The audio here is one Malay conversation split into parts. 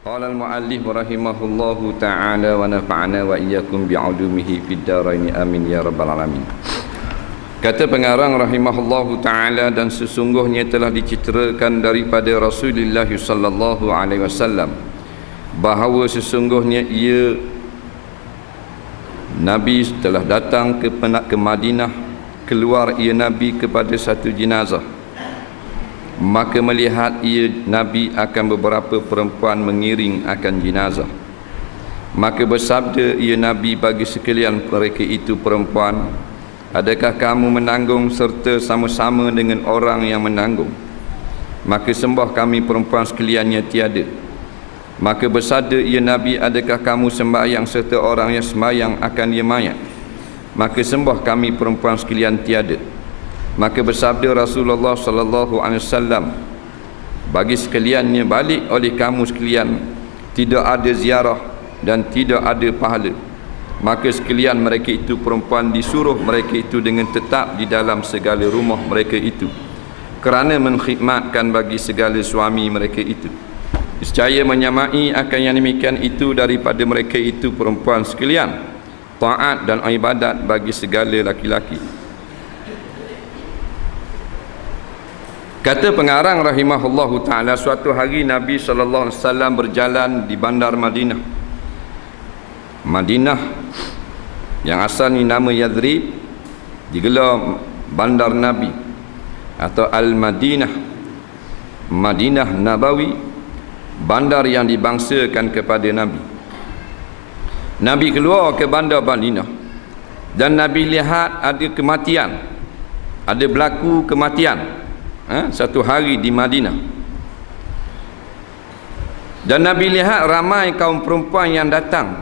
Qala al-muallif rahimahullahu ta'ala wa nafa'ana wa iyyakum bi'ulumihi fid dharain amin ya rabbal alamin. Kata pengarang rahimahullahu ta'ala, dan sesungguhnya telah diciterakan daripada Rasulullah sallallahu alaihi wasallam bahawa sesungguhnya ia Nabi telah datang ke Madinah, keluar ia Nabi kepada satu jenazah. Maka melihat ia Nabi akan beberapa perempuan mengiring akan jenazah. Maka bersabda ia Nabi bagi sekalian mereka itu perempuan, adakah kamu menanggung serta sama-sama dengan orang yang menanggung? Maka sembah kami perempuan sekaliannya tiada. Maka bersabda ia Nabi, adakah kamu sembahyang serta orang yang sembahyang akan ia mayat? Maka sembah kami perempuan sekalian tiada. Maka bersabda Rasulullah sallallahu alaihi wasallam, bagi sekaliannya balik oleh kamu sekalian, tidak ada ziarah dan tidak ada pahala. Maka sekalian mereka itu perempuan disuruh mereka itu dengan tetap di dalam segala rumah mereka itu, kerana mengkhidmatkan bagi segala suami mereka itu. Nescaya menyamai akan yang demikian itu daripada mereka itu perempuan sekalian, taat dan ibadat bagi segala laki-laki. Kata pengarang rahimahullahu ta'ala, suatu hari Nabi sallallahu alaihi wasallam berjalan di bandar Madinah. Madinah yang asalnya nama Yathrib digelar bandar Nabi atau Al-Madinah, Madinah Nabawi, bandar yang dibangsakan kepada Nabi. Nabi keluar ke bandar Madinah dan Nabi lihat ada kematian, ada berlaku kematian satu hari di Madinah. Dan Nabi lihat ramai kaum perempuan yang datang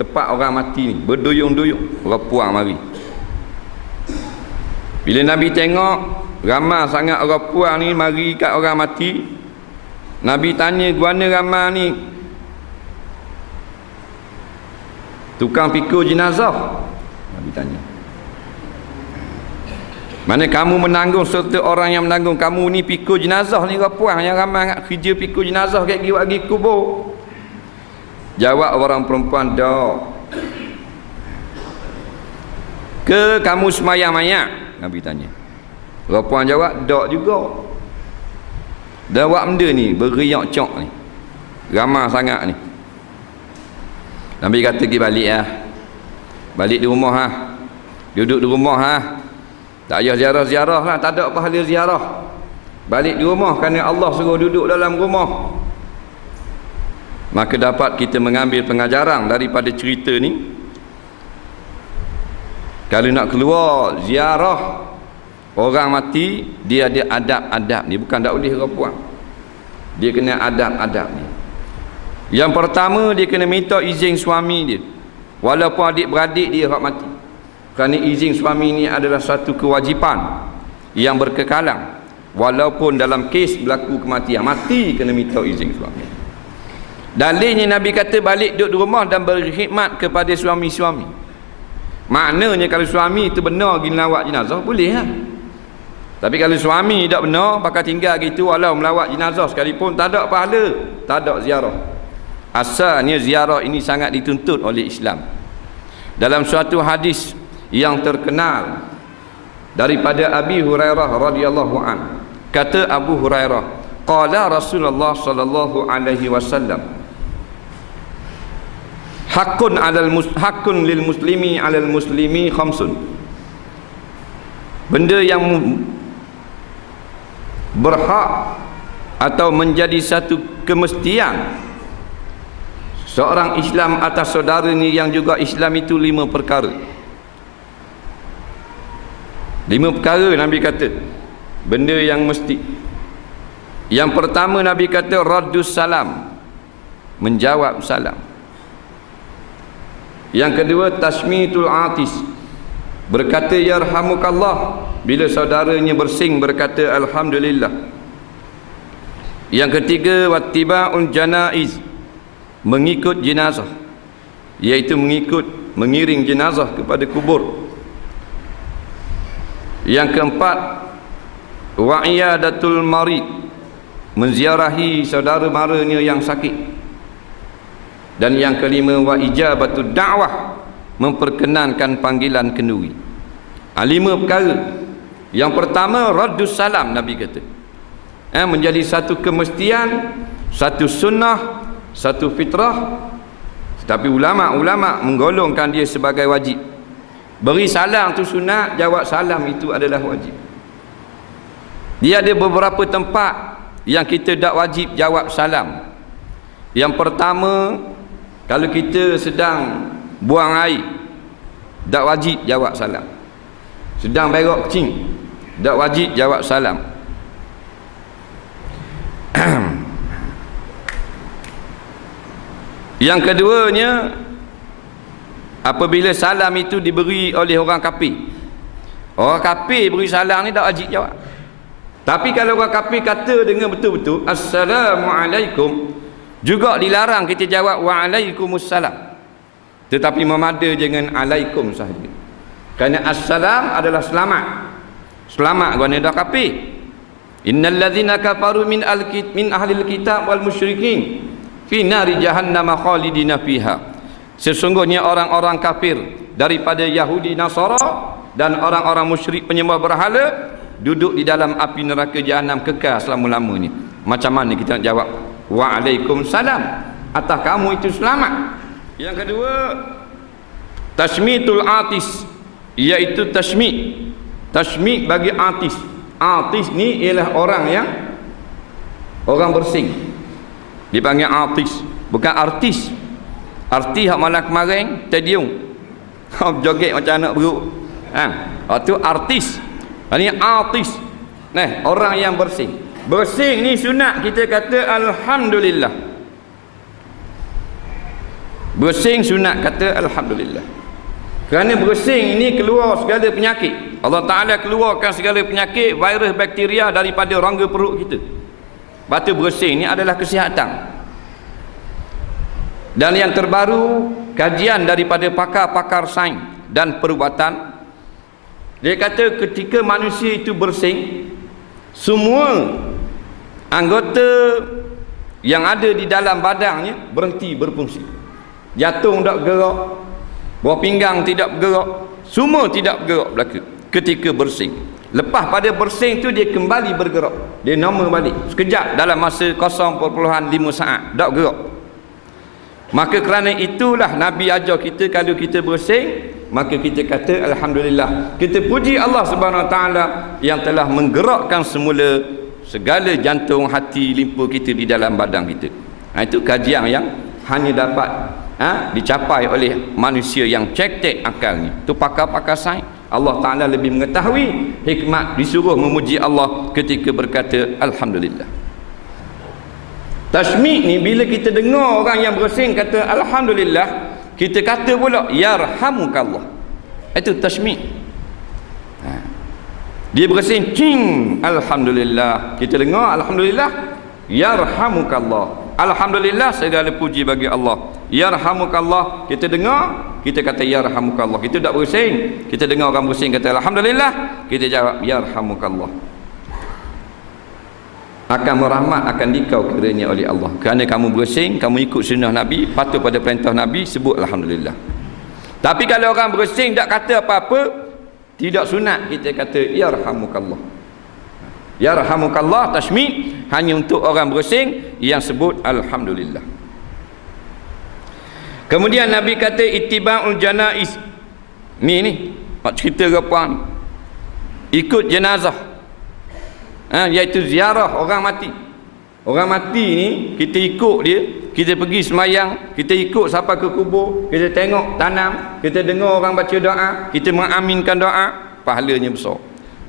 tempat orang mati ni, berduyung-duyung, orang puang mari. Bila Nabi tengok ramai sangat orang puang ni mari kat orang mati, Nabi tanya, "Guana ramai ni?" "Tukang pikul jenazah." Nabi tanya, "Mana kamu menanggung serta orang yang menanggung? Kamu ni pikul jenazah ni ke puang yang ramai nak kerja pikul jenazah kat pergi kubur?" Jawab orang perempuan, "Dak." "Ke kamu semayang mayat?" Nabi tanya. Orang puan jawab, "Dak juga." "Dan buat benda ni beriak cok ni, ramai sangat ni." Nabi kata, "Pergi balik lah, balik di rumah ha, duduk di rumah ha. Tak payah ziarah-ziarah lah, tak ada pahala ziarah. Balik di rumah kerana Allah suruh duduk dalam rumah." Maka dapat kita mengambil pengajaran daripada cerita ni, kalau nak keluar ziarah orang mati, dia ada adab-adab ni, bukan tak boleh orang puang. Dia kena adab-adab ni. Yang pertama, dia kena minta izin suami dia, walaupun adik-beradik dia orang mati. Kerana izin suami ni adalah satu kewajipan yang berkekalan, walaupun dalam kes berlaku kematian, mati kena minta izin suami. Dalilnya Nabi kata balik duduk di rumah dan berkhidmat kepada suami-suami. Maknanya kalau suami itu benar pergi melawat jenazah, boleh lah. Tapi kalau suami tak benar, pakai tinggal gitu, walau melawat jenazah sekalipun, tak ada pahala, tak ada ziarah. Asalnya ziarah ini sangat dituntut oleh Islam. Dalam suatu hadis yang terkenal daripada Abi Hurairah radhiyallahu an, kata Abu Hurairah, qala Rasulullah sallallahu alaihi wasallam, haqqun lil muslimi 'alal muslimi khamsun. Benda yang berhak atau menjadi satu kemestian seorang Islam atas saudaranya yang juga Islam itu 5 perkara. 5 perkara Nabi kata, benda yang mesti. Yang pertama Nabi kata raddus salam, menjawab salam. Yang kedua tasmitul atis, berkata yarhamukallah bila saudaranya bersing berkata alhamdulillah. Yang ketiga wattiba'ul janaiz, mengikut jenazah, iaitu mengiring jenazah kepada kubur. Yang keempat wa'iyadatul marid, menziarahi saudara maranya yang sakit. Dan yang kelima, wa ijabatud da'wah, memperkenankan panggilan kenduri. 5 perkara. Yang pertama, raddus salam, Nabi kata. Menjadi satu kemestian, satu sunnah, satu fitrah. Tapi ulama' menggolongkan dia sebagai wajib. Beri salam tu sunat, jawab salam itu adalah wajib. Dia ada beberapa tempat yang kita tak wajib jawab salam. Yang pertama, kalau kita sedang buang air, tak wajib jawab salam. Sedang berak kencing, tak wajib jawab salam. Yang keduanya, apabila salam itu diberi oleh orang kafir. Orang kafir beri salam ni tak wajib jawab. Tapi kalau orang kafir kata dengan betul-betul Assalamualaikum, juga dilarang kita jawab Waalaikumsalam, tetapi memada dengan alaikum sahaja. Kerana assalam adalah selamat. Selamat kepada dah kafir. Innal ladzina kafaru min ahlil kitab wal musyrikin fi nari jahannam khalidina fiha. Sesungguhnya orang-orang kafir daripada Yahudi Nasara dan orang-orang musyrik penyembah berhala duduk di dalam api neraka jahanam kekal selama-lamanya. Macam mana kita nak jawab Waalaikumsalam, atas kamu itu selamat. Yang kedua, tashmitul atis, iaitu tashmit bagi atis. Atis ni ialah orang yang orang bersing, dipanggil atis, bukan artis. Artis hak malam kemarin stadium joget macam anak beruk, itu artis. Ini atis. Nah, orang yang bersing. Bersing ni sunat kita kata alhamdulillah. Bersing sunat kata alhamdulillah. Kerana bersing ini keluar segala penyakit. Allah Ta'ala keluarkan segala penyakit, virus, bakteria daripada rongga perut kita. Batu bersing ni adalah kesihatan. Dan yang terbaru, kajian daripada pakar-pakar sains dan perubatan, dia kata ketika manusia itu bersing, semua anggota yang ada di dalam badannya berhenti berfungsi. Jantung tak bergerak, buah pinggang tidak bergerak, semua tidak bergerak belaka ketika bersing. Lepas pada bersing tu dia kembali bergerak, dia normal balik sekejap dalam masa 0.5 saat tak bergerak. Maka kerana itulah Nabi ajar kita kalau kita bersing, maka kita kata alhamdulillah. Kita puji Allah Subhanahu Wa Taala yang telah menggerakkan semula segala jantung, hati, limpa kita di dalam badan kita. Itu kajian yang hanya dapat dicapai oleh manusia yang cektek akalnya. Itu pakar-pakar sains. Allah Ta'ala lebih mengetahui hikmat disuruh memuji Allah ketika berkata alhamdulillah. Tashmid ni bila kita dengar orang yang bersing kata alhamdulillah, kita kata pula yarhamukallah. Itu tashmid. Dia bersing cing alhamdulillah, kita dengar alhamdulillah, yarhamukallah. Alhamdulillah, segala puji bagi Allah. Yarhamukallah, kita dengar, kita kata yarhamukallah. Kita tak bersing, kita dengar orang bersing kata alhamdulillah, kita jawab yarhamukallah. Akan merahmat akan dikau kiranya oleh Allah. Kerana kamu bersing, kamu ikut sunnah Nabi, patuh pada perintah Nabi, sebut alhamdulillah. Tapi kalau orang bersing tak kata apa-apa, tidak sunat kita kata yarhamukallah. Yarhamukallah tashmid hanya untuk orang bersing yang sebut alhamdulillah. Kemudian Nabi kata ittiba'ul janaiz. Ni nak cerita ke apa ni? Ikut jenazah. Iaitu ziarah orang mati. Orang mati ni kita ikut dia, kita pergi semayang, kita ikut sampai ke kubur, kita tengok tanam, kita dengar orang baca doa, kita mengaminkan doa, pahalanya besar.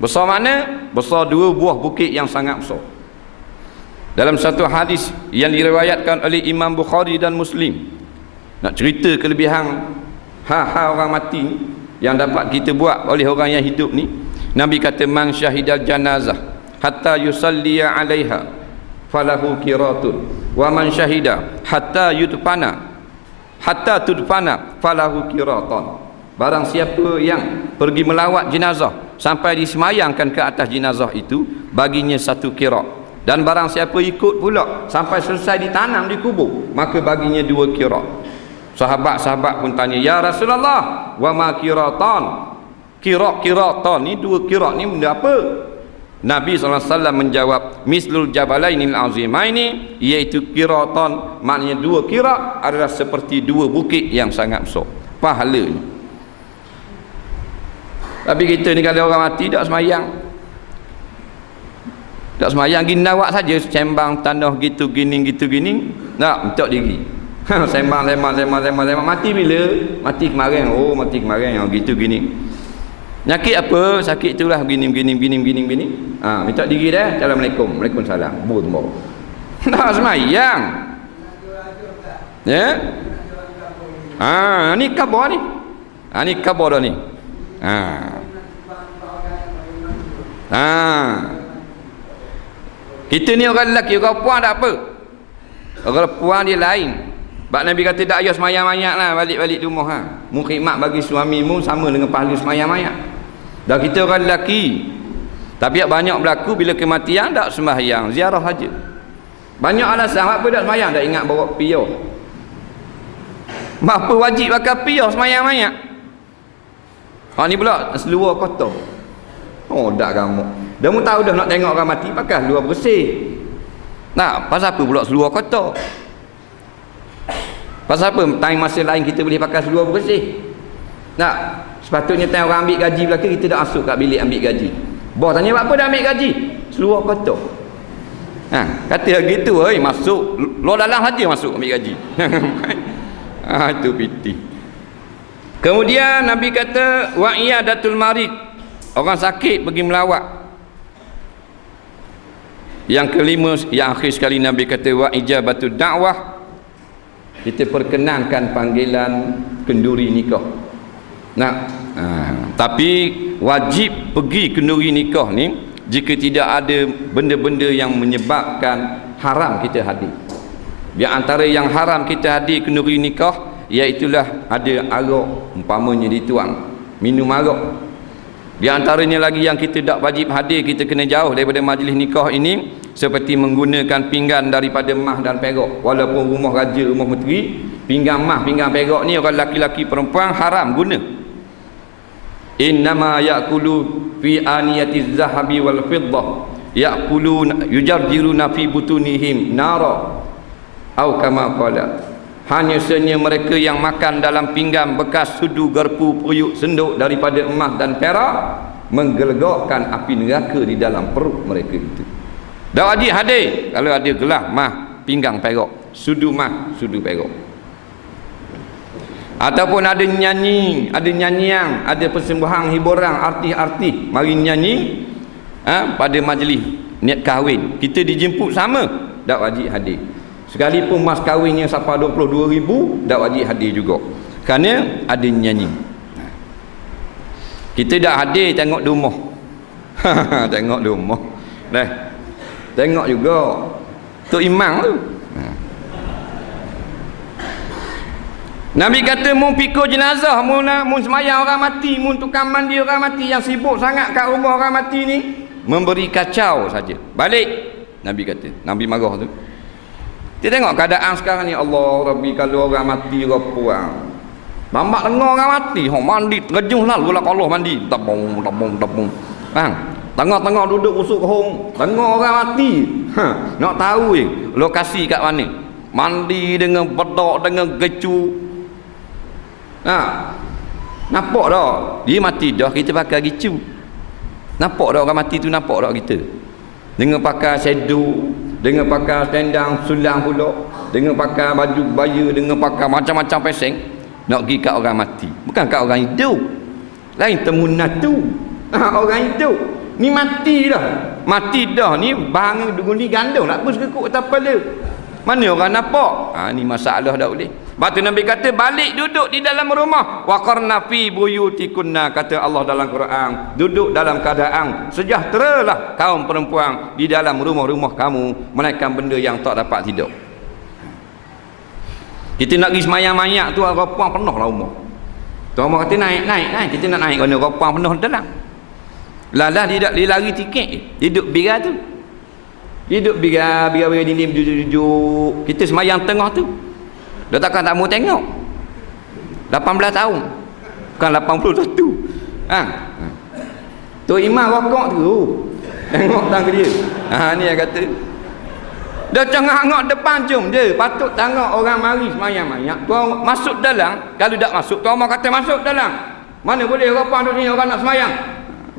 Besar mana? Besar 2 buah bukit yang sangat besar. Dalam satu hadis yang diriwayatkan oleh Imam Bukhari dan Muslim, nak cerita kelebihan hal-hal orang mati ni yang dapat kita buat oleh orang yang hidup ni. Nabi kata man syahidal janazah hatta yusalliya 'alaiha falahu qiratun wa man syahida hatta tudfana falahu qiratan. Barang siapa yang pergi melawat jenazah sampai disemayangkan ke atas jenazah itu, baginya 1 qirat. Dan barang siapa ikut pula sampai selesai ditanam di kubur, maka baginya 2 qirat. Sahabat-sahabat pun tanya, ya Rasulullah, wa ma qiratan? Qiratan ni 2 qirat ni benda apa? Nabi SAW menjawab, mislul jabalainil azimaini, iaitu qiratan, maknanya 2 qirat adalah seperti 2 bukit yang sangat besar pahalanya. Tapi kita ni kalau orang mati tak semayang, tak semayang, gini nawak saja sembang tanah gitu gini nak untuk diri. Sembang, mati bila? Mati kemarin. Oh, mati kemarin. Oh, gitu gini. Nyakit apa? Sakit itulah gini. Minta diri dah. Assalamualaikum. Waalaikumsalam. Buat tak semayang. Ya? Ni kabar ni. Ni kabar dah ni. Kita ni orang lelaki, orang puan tak apa. Orang puan dia lain. Sebab Nabi kata tak payah semayang banyak lah, balik-balik rumah ha. Mukhimat bagi suamimu sama dengan pahala semayang banyak. Dan kita orang lelaki, tapi banyak berlaku bila kematian tak sembahyang, ziarah saja. Banyak alasan apa tak semayang, tak ingat bawa piyah. Apa wajib pakai piyah semayang banyak. Ni pula seluar kotor. Oh, dak kamu. Dah mu tahu dah nak tengok orang mati pakai seluar bersih. Nah, pasal apa pula seluar kotor? Pasal apa time masa lain kita boleh pakai seluar bersih? Nah, sepatutnya time orang ambil gaji belaka kita dah masuk kat bilik ambil gaji. Bos tanya apa dah ambil gaji? Seluar kotor. Kata gitu, masuk luar dalam saja masuk ambil gaji. Itu piti. Kemudian Nabi kata wa iyadatul marid, orang sakit pergi melawat. Yang kelima, yang akhir sekali Nabi kata wa ijabatud da'wah, kita perkenankan panggilan kenduri nikah. Tapi wajib pergi kenduri nikah ni jika tidak ada benda-benda yang menyebabkan haram kita hadir. Di antara yang haram kita hadir kenduri nikah, iaitulah ada arak umpamanya dituang, minum arak. Di antaranya lagi yang kita tak wajib hadir, kita kena jauh daripada majlis nikah ini, seperti menggunakan pinggan daripada mah dan perak. Walaupun rumah raja, rumah menteri, pinggan mah, pinggan perak ni orang laki-laki perempuan haram guna. Innama ya'kulu fi aniyatiz zahabi wal fiddah ya'kuluna yujarjiruna fi butunihim nara atau kama qala. Hanya sahaja mereka yang makan dalam pinggan bekas sudu, garpu, periuk, senduk daripada emas dan perak menggelegakkan api neraka di dalam perut mereka itu. Dah wajib hadir kalau ada gelas mah, pinggang perak, sudu mah, sudu perak. Ataupun ada nyanyi, ada nyanyian, ada persembahan hiburan, artis-artis mari nyanyi pada majlis niat kahwin, kita dijemput sama, dah wajib hadir. Sekalipun mas kahwinnya sampai 22,000, dah wajib hadir juga, kerana ada nyanyi. Kita dah hadir tengok di rumah. Tengok di rumah dah, tengok juga Tok Imam tu. Nabi kata mun pikul jenazah, mun semayang orang mati, mun tukang mandi orang mati, yang sibuk sangat kat rumah orang mati ni, memberi kacau saja. Balik, Nabi kata, Nabi marah tu. Kita tengok keadaan sekarang ni, Allah Rabbi, kalau orang mati orang puang, nampak dengar orang mati, mandi terjun lalu lah kalau mandi, tabung. Tengah-tengah duduk usuk hong, tengok orang mati. Nak tahu lokasi kat mana? Mandi dengan bedak, dengan gecu. Nampak dah dia mati dah, kita pakai gicu. Nampak dah orang mati tu, nampak dah kita dengan pakai shadow, dengan pakai tendang sulang pula, dengan pakai baju baya, dengan pakai macam-macam peseng, nak pergi kat orang mati, bukan kat orang hidup. Lain temunat tu. Orang hidup ni mati dah ni bang guni gandung nak pun sekekuk atas kepala, mana orang nampak. Ni masalah dah boleh. Sebab tu Nabi kata balik duduk di dalam rumah. Wa qarna fi buyutikunna, kata Allah dalam Quran, duduk dalam keadaan sejahteralah kaum perempuan di dalam rumah-rumah kamu, melainkan benda yang tak dapat tidur. Kita nak pergi semayang-mayak tu, orang puang penuh lah rumah. Tuan rumah kata naik, kita nak naik kerana orang puang penuh dalam. Lalah dia lari tiket, dia duduk biar tu. Dia duduk biar dinding duduk. Kita semayang tengah tu. Dia takkan tak mau tengok. 18 tahun. Bukan 81. Tu imam rokok tu. Tengok tang ke dia. Ni yang kata. Dia cengah-ngok depan jom je. Patut tengok orang mari semayang banyak. Tuan masuk dalam. Kalau tak masuk, tuan orang kata masuk dalam. Mana boleh orang duduk sini orang nak semayang.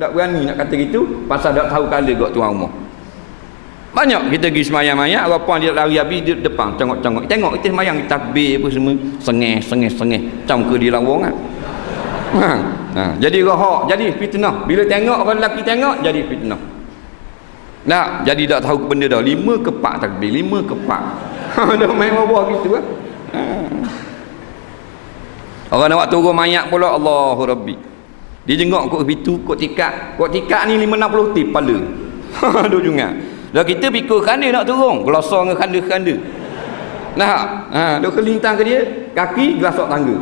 Tak berani nak kata gitu. Pasal tak tahu kala kat tuan rumah. Banyak kita pergi semayang-mayang, apa dia lari habis di depan tengok-tengok. Tengok kita semayang takbir apa semua, sengih. Macam ke di lawang kan. Jadi rohak, jadi fitnah. Bila tengok orang lelaki tengok, jadi fitnah. Nah, jadi tak tahu benda dah. 5 kepak takbir, 5 kepak. Dah main bawah gitu kan. Orang nak turun mayat pula, Allahu Rabbi. Dia jengok kot pintu, kot tikak. Kot tikak ni 560 tip kepala. Aduh jungat. Dah kita pikul khanda nak turun, gelosor dengan khanda-khanda. Nah, dia kelintang ke dia, kaki gelasok tangga.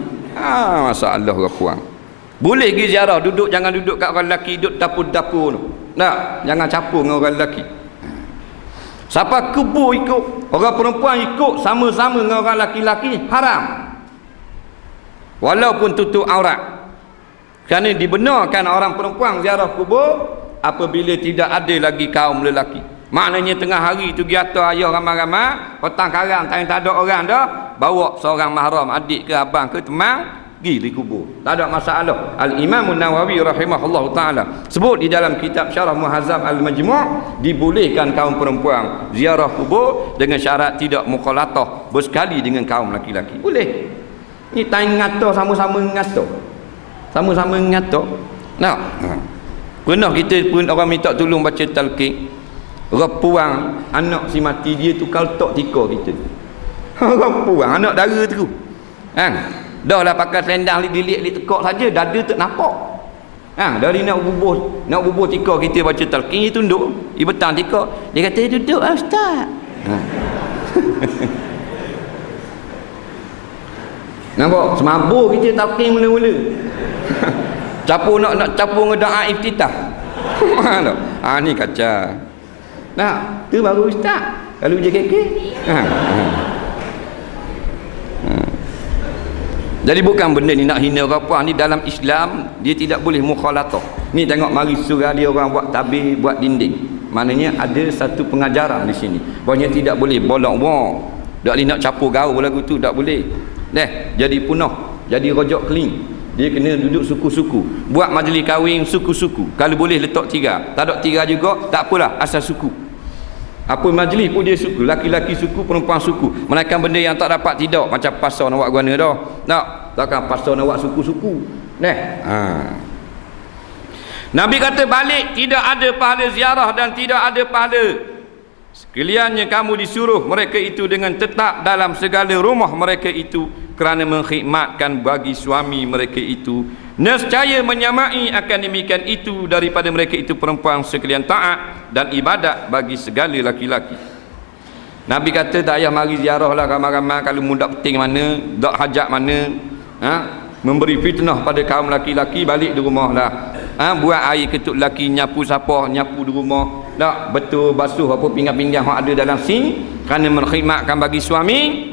Masalah orang puang. Boleh pergi ziarah, duduk jangan duduk kat orang lelaki, duduk dapur-dapur tu. Nah, jangan capur dengan orang lelaki. Siapa kubur ikut, orang perempuan ikut sama-sama dengan orang lelaki-lelaki, haram. Walaupun tutup aurat. Kerana dibenarkan orang perempuan ziarah kubur apabila tidak ada lagi kaum lelaki. Maknanya tengah hari tu pergi atas ayah ramai-ramai, petang karang tak ada orang dah, bawa seorang mahram, adik ke abang ke teman, pergi di kubur. Tak ada masalah. Al-Imam An-Nawawi rahimahullahu taala sebut di dalam kitab Syarah Muhazzam Al-Majmu' dibolehkan kaum perempuan ziarah kubur dengan syarat tidak mukhalatah bersekali dengan kaum laki-laki. Boleh. Ni time ngato sama-sama ngato. Sama-sama ngato. Nah. Pernah kita pun orang minta tolong baca talqin. Orang puang anak si mati dia tu kaltok tika kita. Orang puang anak dara tu. Dah lah pakai selendang lilit tekok saja dada tak nampak. Dari nak bubuh tika kita baca talqin dia tunduk. Dia betang tika. Dia kata duduk lah ustaz. Nampak semabur kita talqin mula-mula. Capur nak capur dengan doa iftitah. Ni kacau. Nah, tu baru ustaz. Kalau je keke. Jadi bukan benda ni nak hina orang puan ni dalam Islam dia tidak boleh mukhalatah. Ni tengok mari surah dia orang buat tabir, buat dinding. Maknanya ada satu pengajaran di sini. Bahawanya tidak boleh bolong wong. Tak boleh nak capur gaul lagu tu, tak boleh. Jadi punah, jadi rojok keling. Dia kena duduk suku-suku. Buat majlis kahwin suku-suku. Kalau boleh letak tiga. Tak ada tiga juga, tak apalah, asal suku. Apa majlis pun dia suku. Laki-laki suku, perempuan suku. Melainkan benda yang tak dapat tidak. Macam pasar nak buat guna dah. Takkan pasar nak buat suku-suku. Nabi kata balik, tidak ada pahala ziarah dan tidak ada pahala. Sekaliannya kamu disuruh mereka itu dengan tetap dalam segala rumah mereka itu kerana mengkhidmatkan bagi suami mereka itu. Nescaya menyamai akan demikian itu daripada mereka itu perempuan sekalian taat dan ibadat bagi segala laki-laki. Nabi kata tak payah mari ziarah lah ramai-ramai kalau mudak penting mana, dak hajat mana, memberi fitnah pada kaum laki-laki, balik di rumah lah. Buat air ketuk laki, nyapu sapah, nyapu di rumah. Tak betul basuh apa pinggan-pinggan yang ada dalam sink kerana mengkhidmatkan bagi suami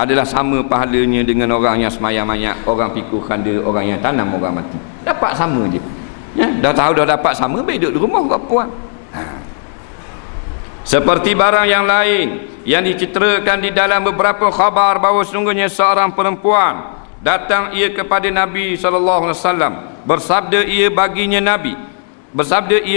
adalah sama pahalanya dengan orang yang semayang-mayang, orang pikul khanda, orang yang tanam orang mati. Dapat sama je. Dah tahu dah dapat sama, duduk di rumah buat puan. Seperti barang yang lain yang diceritakan di dalam beberapa khabar bahawa sungguhnya seorang perempuan datang ia kepada Nabi SAW, bersabda ia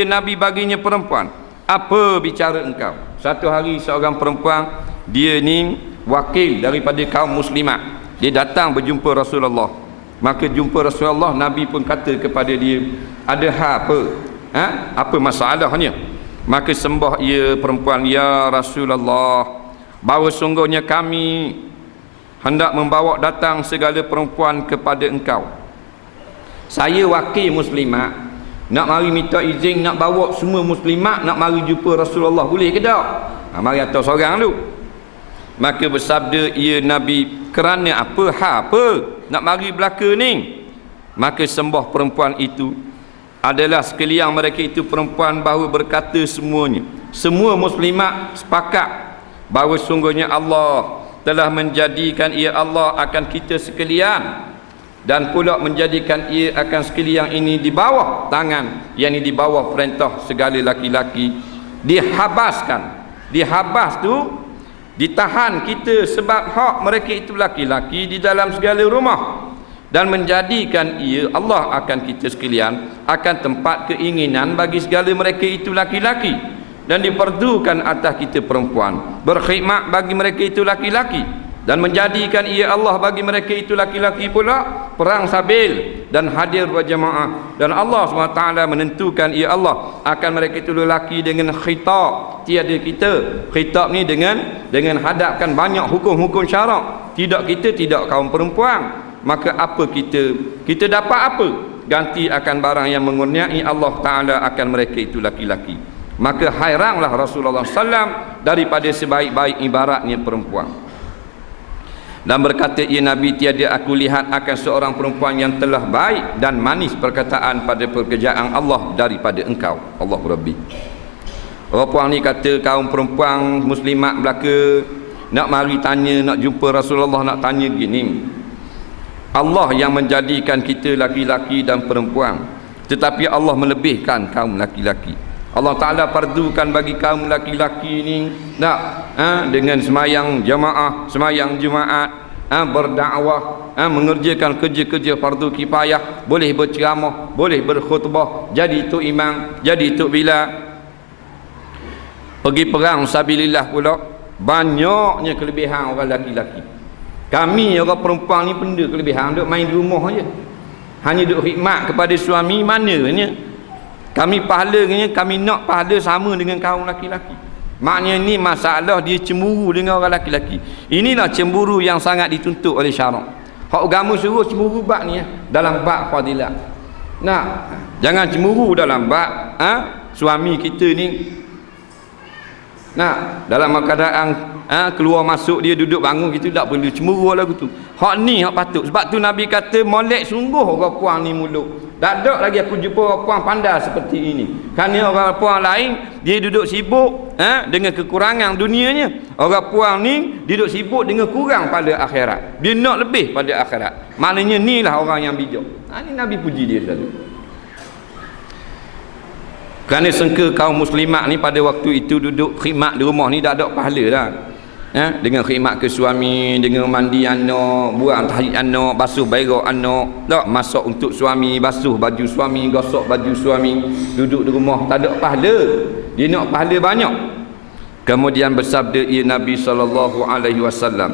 Nabi baginya perempuan, apa bicara engkau? Satu hari seorang perempuan, dia ni wakil daripada kaum muslimat, dia datang berjumpa Rasulullah. Maka jumpa Rasulullah, Nabi pun kata kepada dia, ada apa? Apa masalahnya? Maka sembah ia perempuan, ya Rasulullah, bahawa sungguhnya kami hendak membawa datang segala perempuan kepada engkau. Saya wakil muslimat, nak mari minta izin nak bawa semua muslimat nak mari jumpa Rasulullah, boleh ke tak? Mari atas seorang dulu. Maka bersabda ia Nabi, kerana apa? Apa nak mari belaka ni? Maka sembah perempuan itu adalah sekalian mereka itu perempuan bahawa berkata semuanya, semua muslimat sepakat bahawa sungguhnya Allah telah menjadikan ia Allah akan kita sekalian, dan pula menjadikan ia akan sekalian ini di bawah tangan, yakni di bawah perintah segala laki-laki. Dihabas tu ditahan kita sebab hak mereka itu laki-laki di dalam segala rumah, dan menjadikan ia Allah akan kita sekalian akan tempat keinginan bagi segala mereka itu laki-laki, dan diperdukan atas kita perempuan berkhidmat bagi mereka itu laki-laki, dan menjadikan ia Allah bagi mereka itu laki-laki pula perang sabil dan hadir berjamaah, dan Allah SWT menentukan ia Allah akan mereka itu lelaki dengan khitab, tiada kita khitab ni dengan hadapkan banyak hukum-hukum syarak, tidak kita tidak kaum perempuan. Maka apa kita dapat apa ganti akan barang yang mengurniai Allah Ta'ala akan mereka itu laki-laki. Maka hairanlah Rasulullah SAW daripada sebaik-baik ibaratnya perempuan, dan berkata ia Nabi, tiada aku lihat akan seorang perempuan yang telah baik dan manis perkataan pada pekerjaan Allah daripada engkau. Allahu Rabbi. Orang ni kata kaum perempuan muslimat belaka nak mari tanya, nak jumpa Rasulullah, nak tanya gini, Allah yang menjadikan kita laki-laki dan perempuan, tetapi Allah melebihkan kaum laki-laki. Allah Ta'ala fardukan bagi kaum laki-laki ni dengan semayang jamaah, semayang Jumaat, berdakwah, mengerjakan kerja-kerja fardu kifayah, boleh berceramah, boleh berkhutbah, jadi tok imam, jadi tok bilal, pergi perang sabilillah pula. Banyaknya kelebihan orang laki-laki. Kami orang perempuan ni benda kelebihan, duk main di rumah aja, hanya duk khidmat kepada suami. Mananya kami pahalanya, kami nak pahala sama dengan kaum laki-laki. Maknanya ni masalah dia cemburu dengan orang laki-laki. Inilah cemburu yang sangat dituntut oleh syarak. Hak agama suruh cemburu bab ni dalam bab fadilah. Jangan cemburu dalam bab suami kita ni. Dalam keadaan keluar masuk dia duduk bangun gitu, tak perlu cemburu lagu tu. Hak ni hak patut. Sebab tu Nabi kata molek sungguh orang puang ni mulut. Tak ada lagi aku jumpa orang puang pandai seperti ini. Kerana orang puang lain dia duduk sibuk dengan kekurangan dunianya. Orang puang ni duduk sibuk dengan kurang pada akhirat. Dia nak lebih pada akhirat. Maknanya inilah orang yang bijak. Ni Nabi puji dia selalu. Kerana sangka kaum muslimat ni pada waktu itu duduk khidmat di rumah ni tak ada pahala dah. Dengan khidmat ke suami, dengan mandi anak, buang tahi anak, basuh berak anak, tak masak untuk suami, basuh baju suami, gosok baju suami, duduk di rumah tak ada pahala. Dia nak pahala banyak. Kemudian bersabda ia Nabi SAW,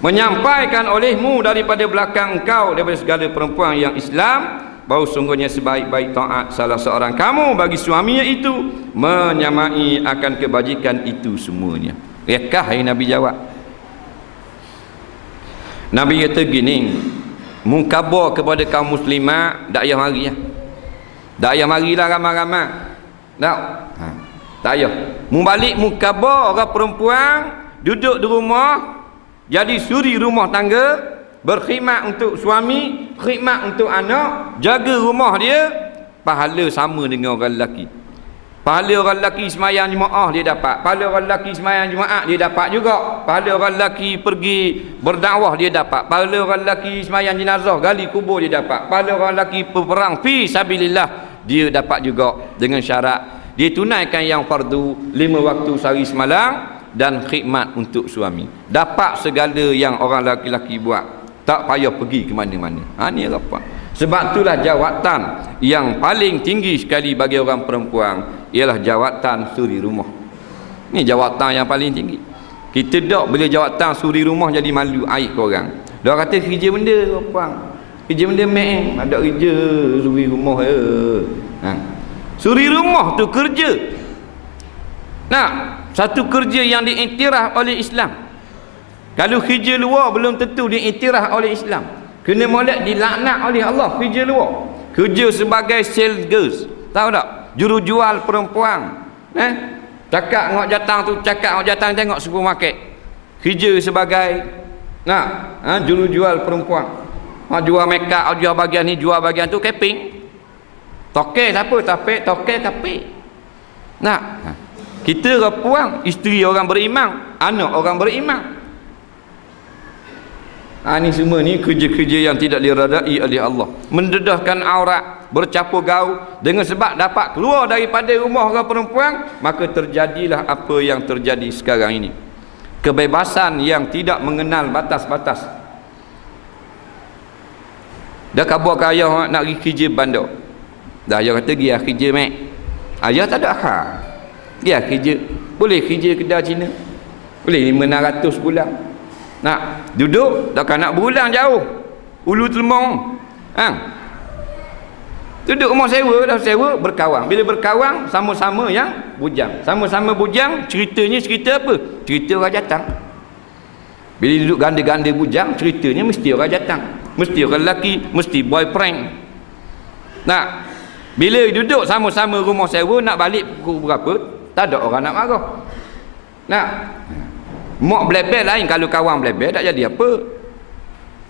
menyampaikan olehmu daripada belakang engkau, daripada segala perempuan yang Islam, bahawa sungguhnya sebaik-baik taat salah seorang kamu bagi suaminya itu menyamai akan kebajikan itu semuanya. Yakah yang Nabi jawab? Nabi kata gini, mungkabar kepada kaum muslimat, tak payah mari tak payah marilah ramai-ramai. Tak payah. Balik mungkabar orang perempuan duduk di rumah jadi suri rumah tangga, berkhidmat untuk suami, khidmat untuk anak, jaga rumah dia, pahala sama dengan orang lelaki. Pahala orang lelaki semayang Jumaat dia dapat, pahala orang lelaki semayang Jumaat dia dapat juga, pahala orang lelaki pergi berdakwah dia dapat, pahala orang lelaki semayang jenazah gali kubur dia dapat, pahala orang lelaki berperang fi sabilillah dia dapat juga, dengan syarat dia tunaikan yang fardu 5 waktu sehari semalam dan khidmat untuk suami. Dapat segala yang orang lelaki buat, tak payah pergi ke mana-mana. Ni apa? Sebab itulah jawatan yang paling tinggi sekali bagi orang perempuan ialah jawatan suri rumah. Ni jawatan yang paling tinggi. Kita tak boleh jawatan suri rumah jadi malu aib ke orang. Dia kata kerja benda perempuan, kerja benda ada kerja suri rumah suri rumah tu kerja. Satu kerja yang diiktiraf oleh Islam. Kalau kerja luar belum tentu diiktiraf oleh Islam. Kena molek dilaknat oleh Allah kerja luar. Kerja sebagai sales girls, tahu tak? Juru jual perempuan. Cakap ngok jatang tu, cakap ngok jatang tengok supermarket. Kerja sebagai juru jual perempuan. Jual make up, jual bagian ni, jual bagian tu, capping. Toke siapa? Toke kapik. Kita orang puang, isteri orang beriman, anak orang beriman. Ini semua ni kerja-kerja yang tidak diredai oleh Allah. Mendedahkan aurat, bercampur gaul, dengan sebab dapat keluar daripada rumah orang perempuan, maka terjadilah apa yang terjadi sekarang ini. Kebebasan yang tidak mengenal batas-batas. Dah kabar ke ayah nak pergi kerja bandar. Dah ayah kata pergi kerja mek. Ayah tak ada akal. Dia kerja. Boleh kerja kedai Cina. Boleh 500 bulan. Nak duduk takkan nak berulang jauh. Ulu Telmong. Duduk rumah sewa, dah sewa berkawang. Bila berkawang sama-sama yang bujang. Sama-sama bujang, ceritanya cerita apa? Cerita orang datang. Bila duduk ganda-ganda bujang, ceritanya mesti orang datang. Mesti orang lelaki, mesti boyfriend. Nak bila duduk sama-sama rumah sewa nak balik pukul berapa? Tak ada orang nak marah. Nak mak belebel lain, kalau kawan belebel tak jadi apa.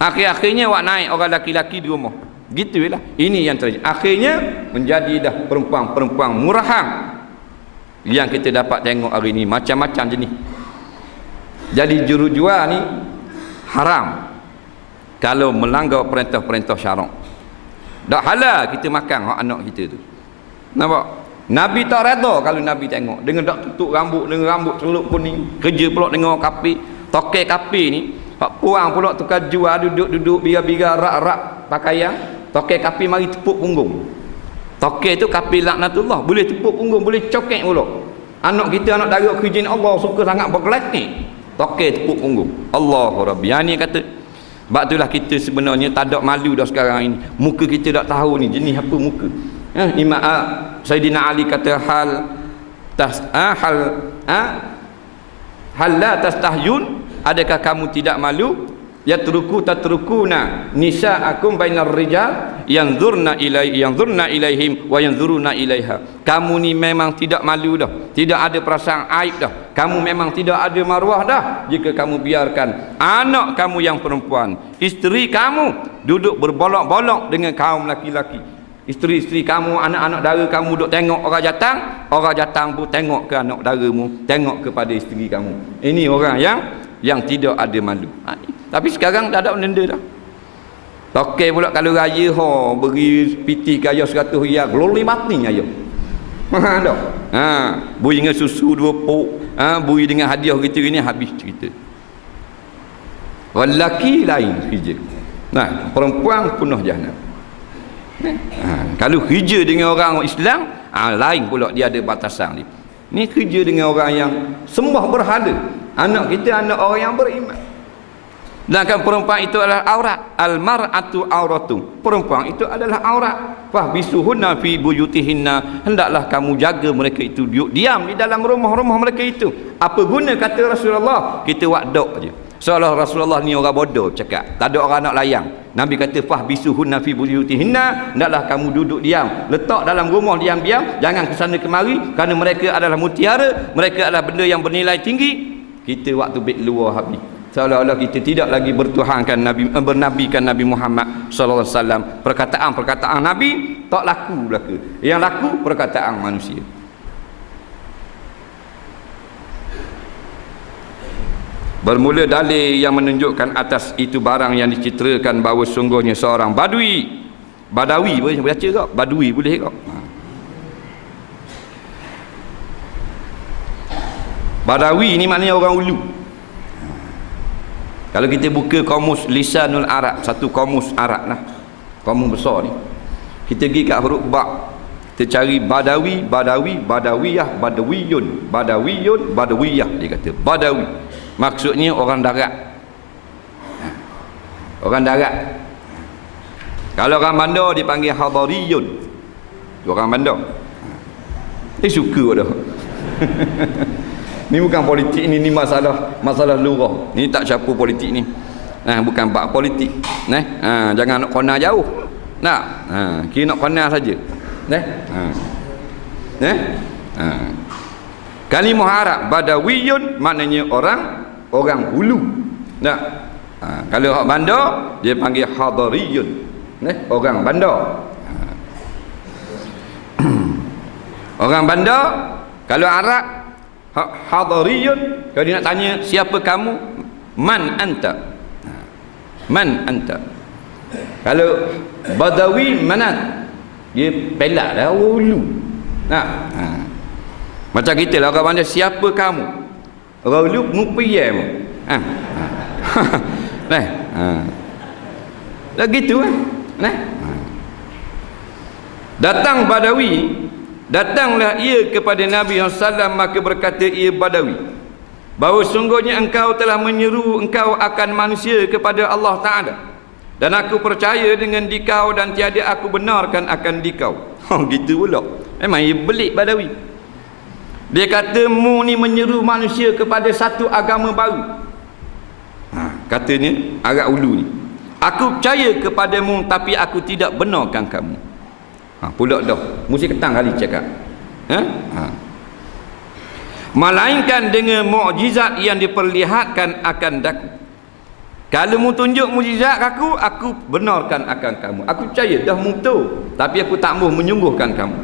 Akhir-akhirnya awak naik orang laki-laki di rumah. Gitulah. Ini yang terjadi. Akhirnya menjadi dah perempuan-perempuan murahan yang kita dapat tengok hari ini, macam-macam jenis. Jadi jurujual ni haram kalau melanggar perintah-perintah syarak. Tak halal kita makan anak kita tu. Nampak? Nabi tak reda kalau Nabi tengok dengan dak tutup rambut, dengan rambut celup kuning, kerja pula dengan orang kafir. Tokai kafir ni hak puang pula tukar jual, duduk-duduk biar-biar rak-rak pakaian. Tokai kafir mari tepuk punggung. Tokai tu kafir laknatullah, boleh tepuk punggung, boleh cokek pula. Anak kita, anak dara kerja ni Allah suka sangat berkelatih. Tokai tepuk punggung. Allahu Rabbi. Yang ni kata, sebab itulah kita sebenarnya tak ada malu dah sekarang ini. Muka kita tak tahu ni jenis apa muka. Imam Sayyidina Ali kata hal la tastahyun, adakah kamu tidak malu? Tatrukuna nisa'akum bainar rijal yanzurna ilaihim wa yanzuruna ilaiha. Kamu ni memang tidak malu dah, tidak ada perasaan aib dah, kamu memang tidak ada maruah dah jika kamu biarkan anak kamu yang perempuan, isteri kamu duduk berbolok-bolok dengan kaum laki-laki. Isteri-isteri kamu, anak-anak dara kamu duk tengok orang datang pun tengok ke anak daramu, tengok kepada isteri kamu. Ini orang yang tidak ada malu. Tapi sekarang tak ada benda dah. Tokai pula kalau raya beri piti ke ayah 100 riyal, gloli mati ayah. Ada. Beri dengan susu 2 pok, beri dengan hadiah gitu ini habis cerita. Lelaki lain kerja. Nah, perempuan penuh jahanam. Kalau kerja dengan orang Islam, lain pula dia ada batasan ni. Ni kerja dengan orang yang sembah berhala. Anak kita anak orang yang beriman. Sedangkan perempuan itu adalah aurat. Al-mar'atu auratu. Perempuan itu adalah aurat. Fahbisuhunna fi buyutihinna. Hendaklah kamu jaga mereka itu diam di dalam rumah-rumah mereka itu. Apa guna kata Rasulullah? Kita wadok je. Seolah Rasulullah ni orang bodoh cakap. Tak ada orang nak layang. Nabi kata fahbisuhunna fi buyutihinna. Hendaklah kamu duduk diam. Letak dalam rumah diam-diam. Jangan ke sana kemari. Kerana mereka adalah mutiara. Mereka adalah benda yang bernilai tinggi. Kita waktu beg luar habis. Seolah-olah kita tidak lagi bertuhankan Nabi, bernabikan Nabi Muhammad sallallahu alaihi wasallam. Perkataan-perkataan Nabi tak laku belaka. Yang laku perkataan manusia. Bermula dalil yang menunjukkan atas itu barang yang diceritakan bahawa sungguhnya seorang Badawi boleh baca tak? Badui boleh tak? Badawi ni maknanya orang ulu. Kalau kita buka kamus Lisanul Arab, satu kamus Arab lah, kamus besar ni, kita pergi kat huruf ba, kita cari Badawi, Badawiyah, Badawiyun, Badawiyah, dia kata Badawi maksudnya orang darat. Orang darat. Kalau orang bandar dipanggil Hadariyun, orang bandar. Suka dah. Ni bukan politik ni masalah lurah. Ni tak campur politik ni. Bukan bab politik. Jangan nak kona jauh. Nak. Kira nak kona saja. Kalimah Arab Badawiyun maknanya orang hulu. Nah. Kalau orang bandar dia panggil Hadariyun. Orang bandar. Orang bandar kalau Arab Hadariyun, kalau dia nak tanya siapa kamu, man anta. Man anta. Kalau Badawi Manat, dia pelak dah ulu. Macam kita lah, orang mana siapa kamu, orang ulu mupiyam. Nah, dah gitu kan. Nah, datang Badawi, datanglah ia kepada Nabi SAW, maka berkata ia Badawi, bahawa sungguhnya engkau telah menyeru engkau akan manusia kepada Allah Ta'ala, dan aku percaya dengan dikau dan tiada aku benarkan akan dikau. Gitu pula. Memang ia belik Badawi. Dia kata mu ni menyeru manusia kepada satu agama baru. Katanya agak ulu ni, aku percaya kepadamu tapi aku tidak benarkan kamu. Pula dah mesti ketang kali cakap. Melainkan dengan mukjizat yang diperlihatkan akan daku. Kalau mu tunjuk mukjizat aku benarkan akan kamu. Aku percaya dah mu betul, tapi aku tak mahu menyungguhkan kamu.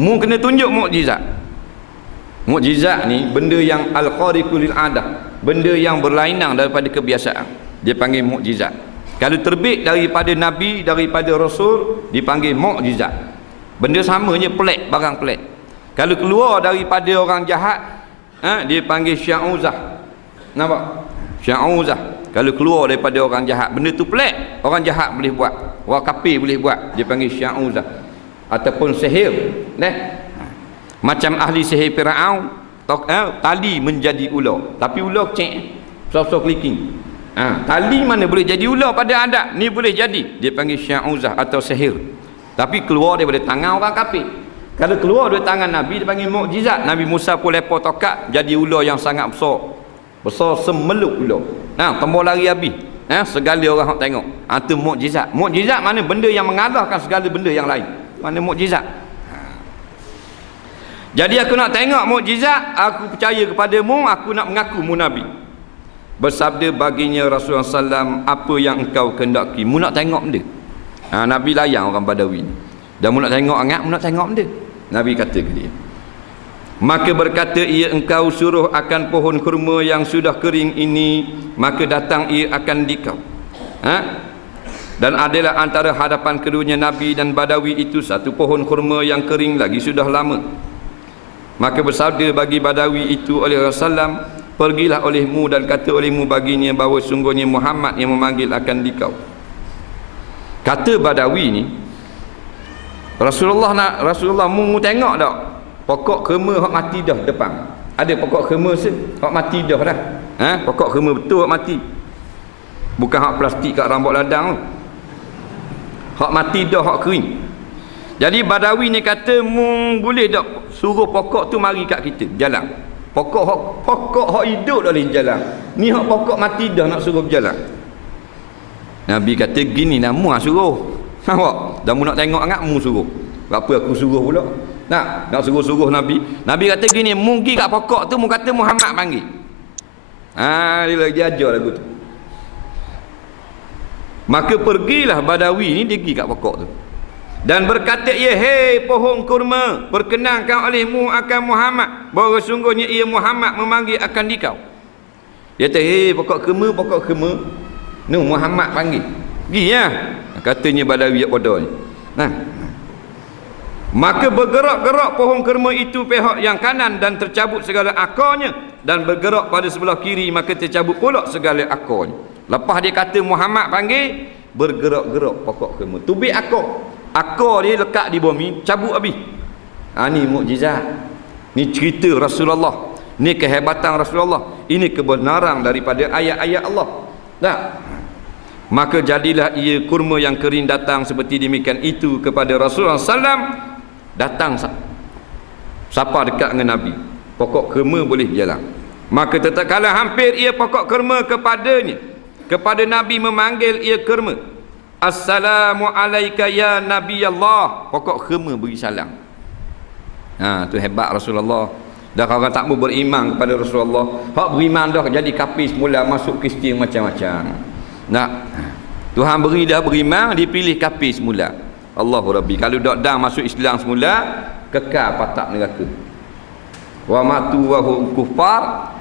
Mu kena tunjuk mukjizat. Mukjizat ni benda yang al-khariqul adah, benda yang berlainan daripada kebiasaan, dia panggil mukjizat. Kalau terbit daripada Nabi, daripada Rasul, dipanggil mukjizat. Benda samanya pelik, barang pelik. Kalau keluar daripada orang jahat, dia panggil sya'uzah. Nampak? Sya'uzah. Kalau keluar daripada orang jahat, benda tu pelik, orang jahat boleh buat, orang kafir boleh buat, dia panggil sya'uzah. Ataupun sihir. Macam ahli sihir Fir'aun, tali menjadi ular, tapi ular kecil, so-so clicking. Tali mana boleh jadi ular pada adat, ni boleh jadi, dia panggil sya'uzah atau sihir, tapi keluar daripada tangan orang kafir. Kalau keluar dari tangan Nabi, dia panggil mukjizat. Nabi Musa pun lepas tokat jadi ular yang sangat besar semeluk ular, tembok lari habis, segala orang nak tengok. Itu mukjizat. Mukjizat mana benda yang mengalahkan segala benda yang lain, mana mukjizat. Jadi aku nak tengok mukjizat, aku percaya kepadamu, aku nak mengaku mu Nabi. Bersabda baginya Rasulullah SAW, apa yang engkau kendaki, mu nak tengok benda. Nabi layan orang Badawi ni. Dan mu nak tengok angat, mu nak tengok benda. Nabi kata ke dia, maka berkata ia, engkau suruh akan pohon kurma yang sudah kering ini, maka datang ia akan dikau. Dan adalah antara hadapan keduanya Nabi dan Badawi itu satu pohon kurma yang kering lagi sudah lama. Maka bersabda bagi Badawi itu oleh Rasulullah, pergilah olehmu dan kata olehmu baginya bahawa sungguhnya Muhammad yang memanggil akan dikau. Kata Badawi ni, Rasulullah mu tengok tak pokok kurma hak mati dah depan. Ada pokok kurma hak mati dah dah. Pokok kurma betul hak mati. Bukan hak plastik kat rambut ladang tu. Hak mati dah, hak kering. Jadi Badawi ni kata mu boleh tak suruh pokok tu mari kat kita berjalan. Pokok hak hidup dah boleh jalan. Ni hak pokok mati dah nak suruh berjalan. Nabi kata gini lah mu suruh. Nampak? Dan mu nak tengok sangat mu suruh. Apa aku suruh pula? Nak suruh-suruh Nabi. Nabi kata gini, mu pergi kat pokok tu, mu kata Muhammad panggil. Dia lagi ajar lagu tu. Maka pergilah Badawi ni, dia pergi kat pokok tu. Dan berkata ia, hei pohon kurma, perkenankan olehmu akan Muhammad, bahawa sungguhnya ia Muhammad memanggil akan dikau. Dia kata, hei pokok kurma, nu Muhammad panggil. Pergi ya. Katanya Badawi pada ni. Maka bergerak-gerak pohon kurma itu pihak yang kanan dan tercabut segala akarnya, dan bergerak pada sebelah kiri maka tercabut pula segala akarnya. Lepas dia kata Muhammad panggil, bergerak-gerak pokok kurma. Tubik akar dia lekat di bumi, cabut habis. Ni mukjizat. Ni cerita Rasulullah. Ni kehebatan Rasulullah. Ini kebenaran daripada ayat-ayat Allah. Maka jadilah ia kurma yang kering datang seperti demikian itu kepada Rasulullah SAW. Datang siapa dekat dengan Nabi, pokok kurma boleh jalan. Maka tatkala hampir ia pokok kurma kepadanya, kepada Nabi memanggil ia kurma, assalamu alayka ya Nabi Allah. Pokok kurma beri salam. Tu hebat Rasulullah. Dah orang tak mau beriman kepada Rasulullah, hak beriman dah jadi kafir semula, masuk Kristian macam-macam. Tuhan beri dah beriman, dipilih kafir semula. Allahu Rabbi. Kalau dak masuk Islam semula, kekal patak neraka. wa matu wa hum kuffar,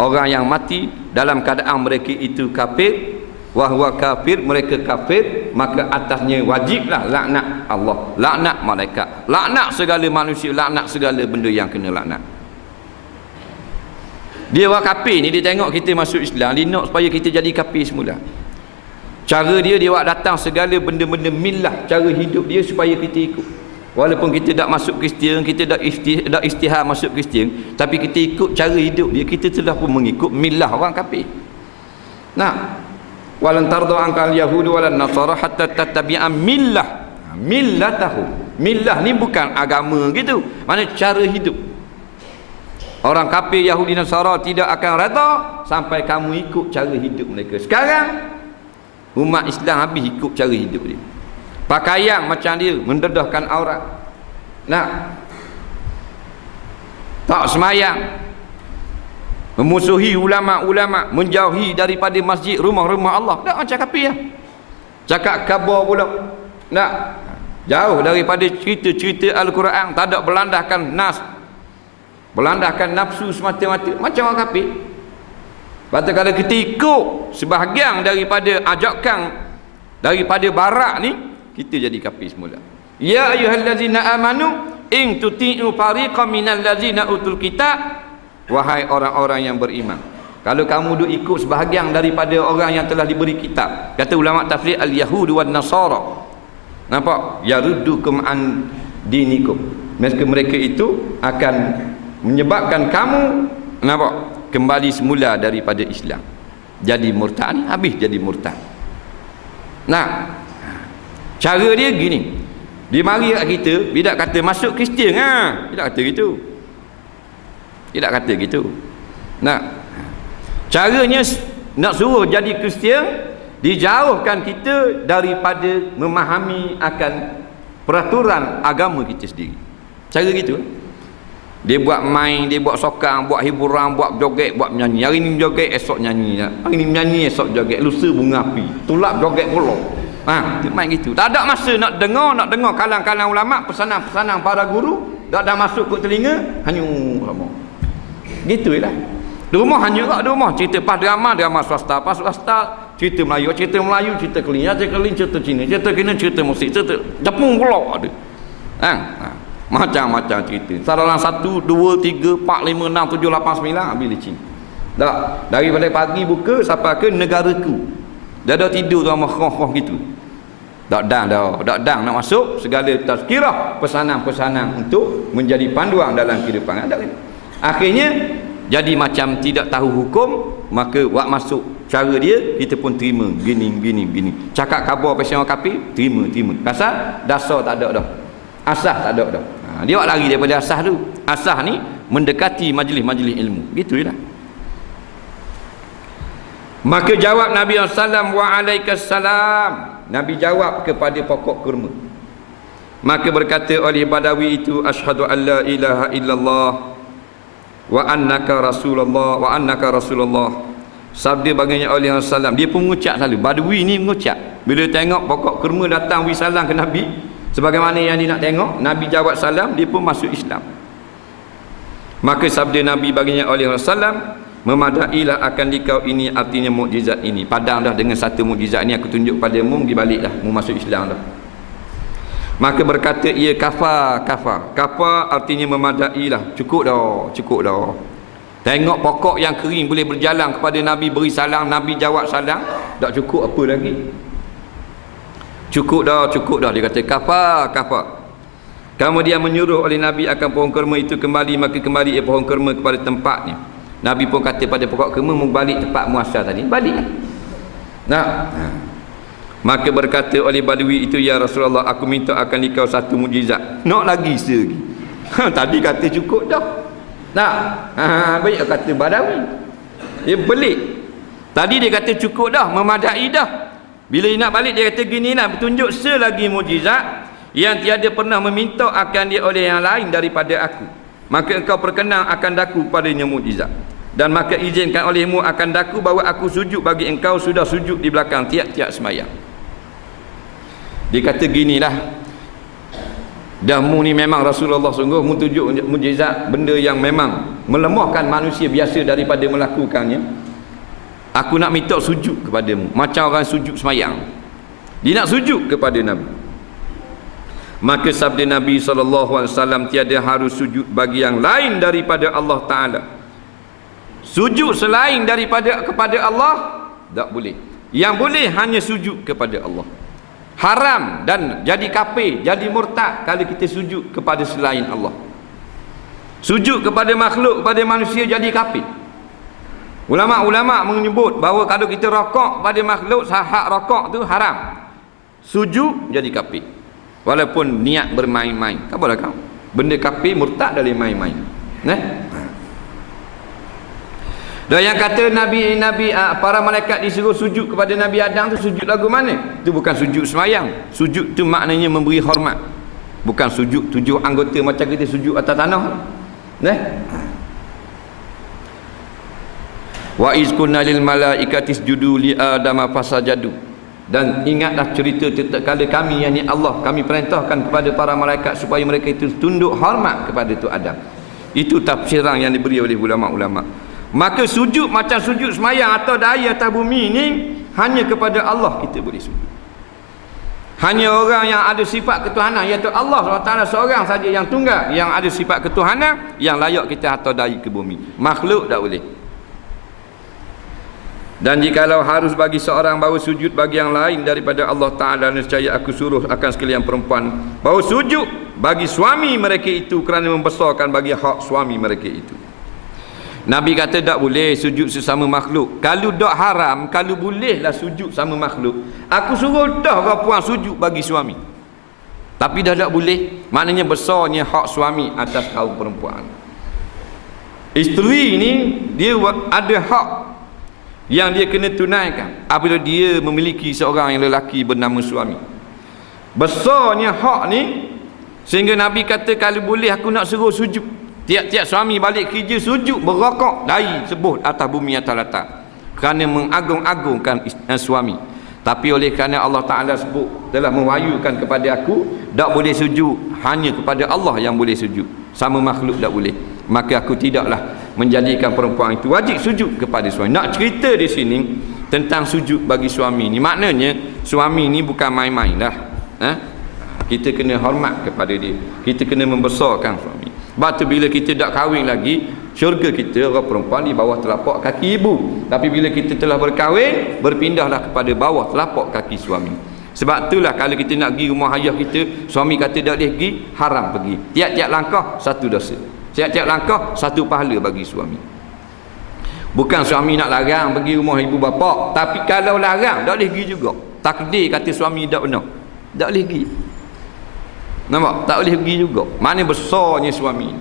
orang yang mati dalam keadaan mereka itu kafir, wa huwa kafir, mereka kafir, maka atasnya wajiblah laknat Allah, laknat malaikat, laknat segala manusia, laknat segala benda yang kena laknat. Dia orang kafir ni, dia tengok kita masuk Islam, dia nak supaya kita jadi kafir semula. Cara dia buat datang segala benda-benda milah, cara hidup dia supaya kita ikut. Walaupun kita tak masuk Kristian, kita tak istihar masuk Kristian, tapi kita ikut cara hidup dia, kita telah pun mengikut milah orang kafir. Nah, walan tarda ankal yahudu walan nasara hatta tattabi'a millah, millatahu. Millah ni bukan agama gitu, mana cara hidup. Orang kafir Yahudi Nasara tidak akan reda sampai kamu ikut cara hidup mereka. Sekarang umat Islam habis ikut cara hidup dia. Pakaian macam dia, mendedahkan aurat. Nah, tak semayang, memusuhi ulama-ulama, menjauhi daripada masjid, rumah-rumah Allah. Tak macam kafir ya. Cakap khabar pula. Nah, jauh daripada cerita-cerita Al-Quran, tak ada berlandaskan nas, berlandaskan nafsu semata-mata, macam orang kafir. Lepas kalau kita ikut sebahagian daripada ajakan daripada barat ni, kita jadi kafir semula. Ya ayyuhallazina amanu in tuti'u fariqan minal ladzina utul kitab, wahai orang-orang yang beriman, kalau kamu duk ikut sebahagian daripada orang yang telah diberi kitab, kata ulama tafsir al-yahud wan nasara, nampak, yaruddukum an dinikum, mereka itu akan menyebabkan kamu, nampak, kembali semula daripada Islam, jadi murtad ni, habis jadi murtad. Nah, cara dia gini, dia mari kat kita, dia tak kata masuk Kristian, dia tak kata gitu, dia tak kata gitu. Nah, caranya nak suruh jadi Kristian, dijauhkan kita daripada memahami akan peraturan agama kita sendiri. Cara gitu. Dia buat main, dia buat sokang, buat hiburan, buat joget, buat menyanyi. Hari ni joget, esok nyanyi. Hari ni menyanyi, esok joget. Lusa bunga api, tulap joget pula. Dia main gitu. Tak ada masa nak dengar kalang-kalang ulama, pesanan-pesanan para guru, tak ada masuk ke telinga, hanyut lama. Gitu lah. Di rumah hanyut kat di rumah. Cerita pas drama swasta, cerita Melayu, cerita Keling, cerita Cina, cerita musik, cerita Jepun pula ada. Macam-macam cerita. Salah 1, 2, 3, 4, 5, 6, 7, 8, 9 habis licin. Tak, daripada pagi buka sampai ke negaraku. Dah tidur sama khoh-khoh gitu. Tak dah nak masuk segala tazkirah, pesanan-pesanan untuk menjadi panduan dalam kehidupan. Akhirnya jadi macam tidak tahu hukum, maka wak masuk cara dia, kita pun terima gini. Cakap khabar pasal orang kafir, terima. Pasal dasar tak ada dah. Asas tak ada dah. Dia buat lari daripada asas tu. Asas ni mendekati majlis-majlis ilmu. Gitulah. Maka jawab Nabi SAW, wa alaikassalam. Nabi jawab kepada pokok kurma. Maka berkata oleh Badawi itu, asyhadu an la ilaha illallah wa annaka rasulullah. Sabda baginya oleh Rasulullah. Dia pun mengucap selalu. Badawi ni mengucap. Bila tengok pokok kurma datang beri salam ke Nabi, sebagaimana yang dia nak tengok, Nabi jawab salam, dia pun masuk Islam. Maka sabda Nabi baginya oleh Rasulullah, memadailah akan dikau ini, artinya mukjizat ini. Padang dah dengan satu mukjizat ni aku tunjuk padamu, pergi baliklah, mu masuk Islam dah. Maka berkata ia kafa artinya memadailah, cukup dah. Tengok pokok yang kering boleh berjalan kepada Nabi, beri salam, Nabi jawab salam, tak cukup apa lagi? Cukup dah, dia kata kafa. Kemudian menyuruh oleh Nabi akan pohon kurma itu kembali, maka kembali pohon kurma kepada tempatnya. Nabi pun kata pada pokok kurma, mu balik tempat muasal tadi, balik. Maka berkata oleh Badui itu, ya Rasulullah, aku minta akan dikau satu mukjizat. Nak lagi lagi. Tadi kata cukup dah. Baik kata Badawi. Dia belik. Tadi dia kata cukup dah, memadai dah. Bila dia nak balik, dia kata ginilah, bertunjuk selagi mukjizat yang tiada pernah meminta akan dia oleh yang lain daripada aku, maka engkau perkenan akan daku padanya mukjizat, dan maka izinkan olehmu akan daku bahawa aku sujud bagi engkau sudah sujud di belakang tiap-tiap sembahyang. Dia kata ginilah, Dah mu ni memang Rasulullah sungguh mu tunjuk mukjizat, benda yang memang melemahkan manusia biasa daripada melakukannya. Aku nak minta sujud kepadamu macam orang sujud semayang. Dia nak sujud kepada Nabi. Maka sabda Nabi SAW, tiada harus sujud bagi yang lain daripada Allah Ta'ala. Sujud selain daripada kepada Allah tak boleh. Yang boleh hanya sujud kepada Allah. Haram dan jadi kafir, jadi murtad kalau kita sujud kepada selain Allah. Sujud kepada makhluk, kepada manusia jadi kafir. Ulama-ulama menyebut bahawa kalau kita rokok pada makhluk, hak rokok tu haram. Sujud jadi kafir. Walaupun niat bermain-main. Tak boleh kau. Benda kafir murtad dari main-main. Dan yang kata para malaikat disuruh sujud kepada Nabi Adam tu sujud lagu mana? Itu bukan sujud semayang. Sujud tu maknanya memberi hormat. Bukan sujud 7 anggota macam kita sujud atas tanah. Wa iz kunna lil malaikati isjudu li adama fasajadu. Dan ingatlah cerita tatkala kami, yakni Allah, kami perintahkan kepada para malaikat supaya mereka itu tunduk hormat kepada tu Adam. Itu tafsiran yang diberi oleh ulama-ulama. Maka sujud macam sujud semayang atau daya atas bumi ni hanya kepada Allah kita boleh sujud. Hanya orang yang ada sifat ketuhanan, iaitu Allah SWT seorang saja yang tunggal, yang ada sifat ketuhanan, yang layak kita atau daya ke bumi. Makhluk tak boleh. Dan jikalau harus bagi seorang bahawa sujud bagi yang lain daripada Allah Ta'ala, nescaya aku suruh akan sekalian perempuan bahawa sujud bagi suami mereka itu kerana membesarkan bagi hak suami mereka itu. Nabi kata tak boleh sujud sesama makhluk. Kalau tak haram, kalau bolehlah sujud sama makhluk, aku suruh dah perempuan sujud bagi suami. Tapi dah tak boleh, maknanya besarnya hak suami atas kaum perempuan. Isteri ni dia ada hak yang dia kena tunaikan apabila dia memiliki seorang yang lelaki bernama suami. Besarnya hak ni sehingga Nabi kata kalau boleh aku nak suruh sujud. Tiap-tiap suami balik kerja sujud berokok dari sebut atas bumi atas latar kerana mengagung-agungkan suami. Tapi oleh kerana Allah Ta'ala sebut telah mewahyukan kepada aku tak boleh sujud, hanya kepada Allah yang boleh sujud, sama makhluk tak boleh, maka aku tidaklah menjadikan perempuan itu wajib sujud kepada suami. Nak cerita di sini tentang sujud bagi suami ni, maknanya suami ni bukan main-main dah. Kita kena hormat kepada dia, kita kena membesarkan suami. Sebab tu bila kita tak kahwin lagi, syurga kita orang perempuan di bawah telapak kaki ibu. Tapi bila kita telah berkahwin, berpindahlah kepada bawah telapak kaki suami. Sebab itulah kalau kita nak pergi rumah ayah kita, suami kata tak boleh pergi, haram pergi. Tiap-tiap langkah satu dosa, tiap-tiap langkah satu pahala bagi suami. Bukan suami nak larang pergi rumah ibu bapa, tapi kalau larang tak boleh pergi juga. Takdir kata suami tak benar, tak boleh pergi. Nampak? Tak boleh pergi juga. Mana besarnya suami.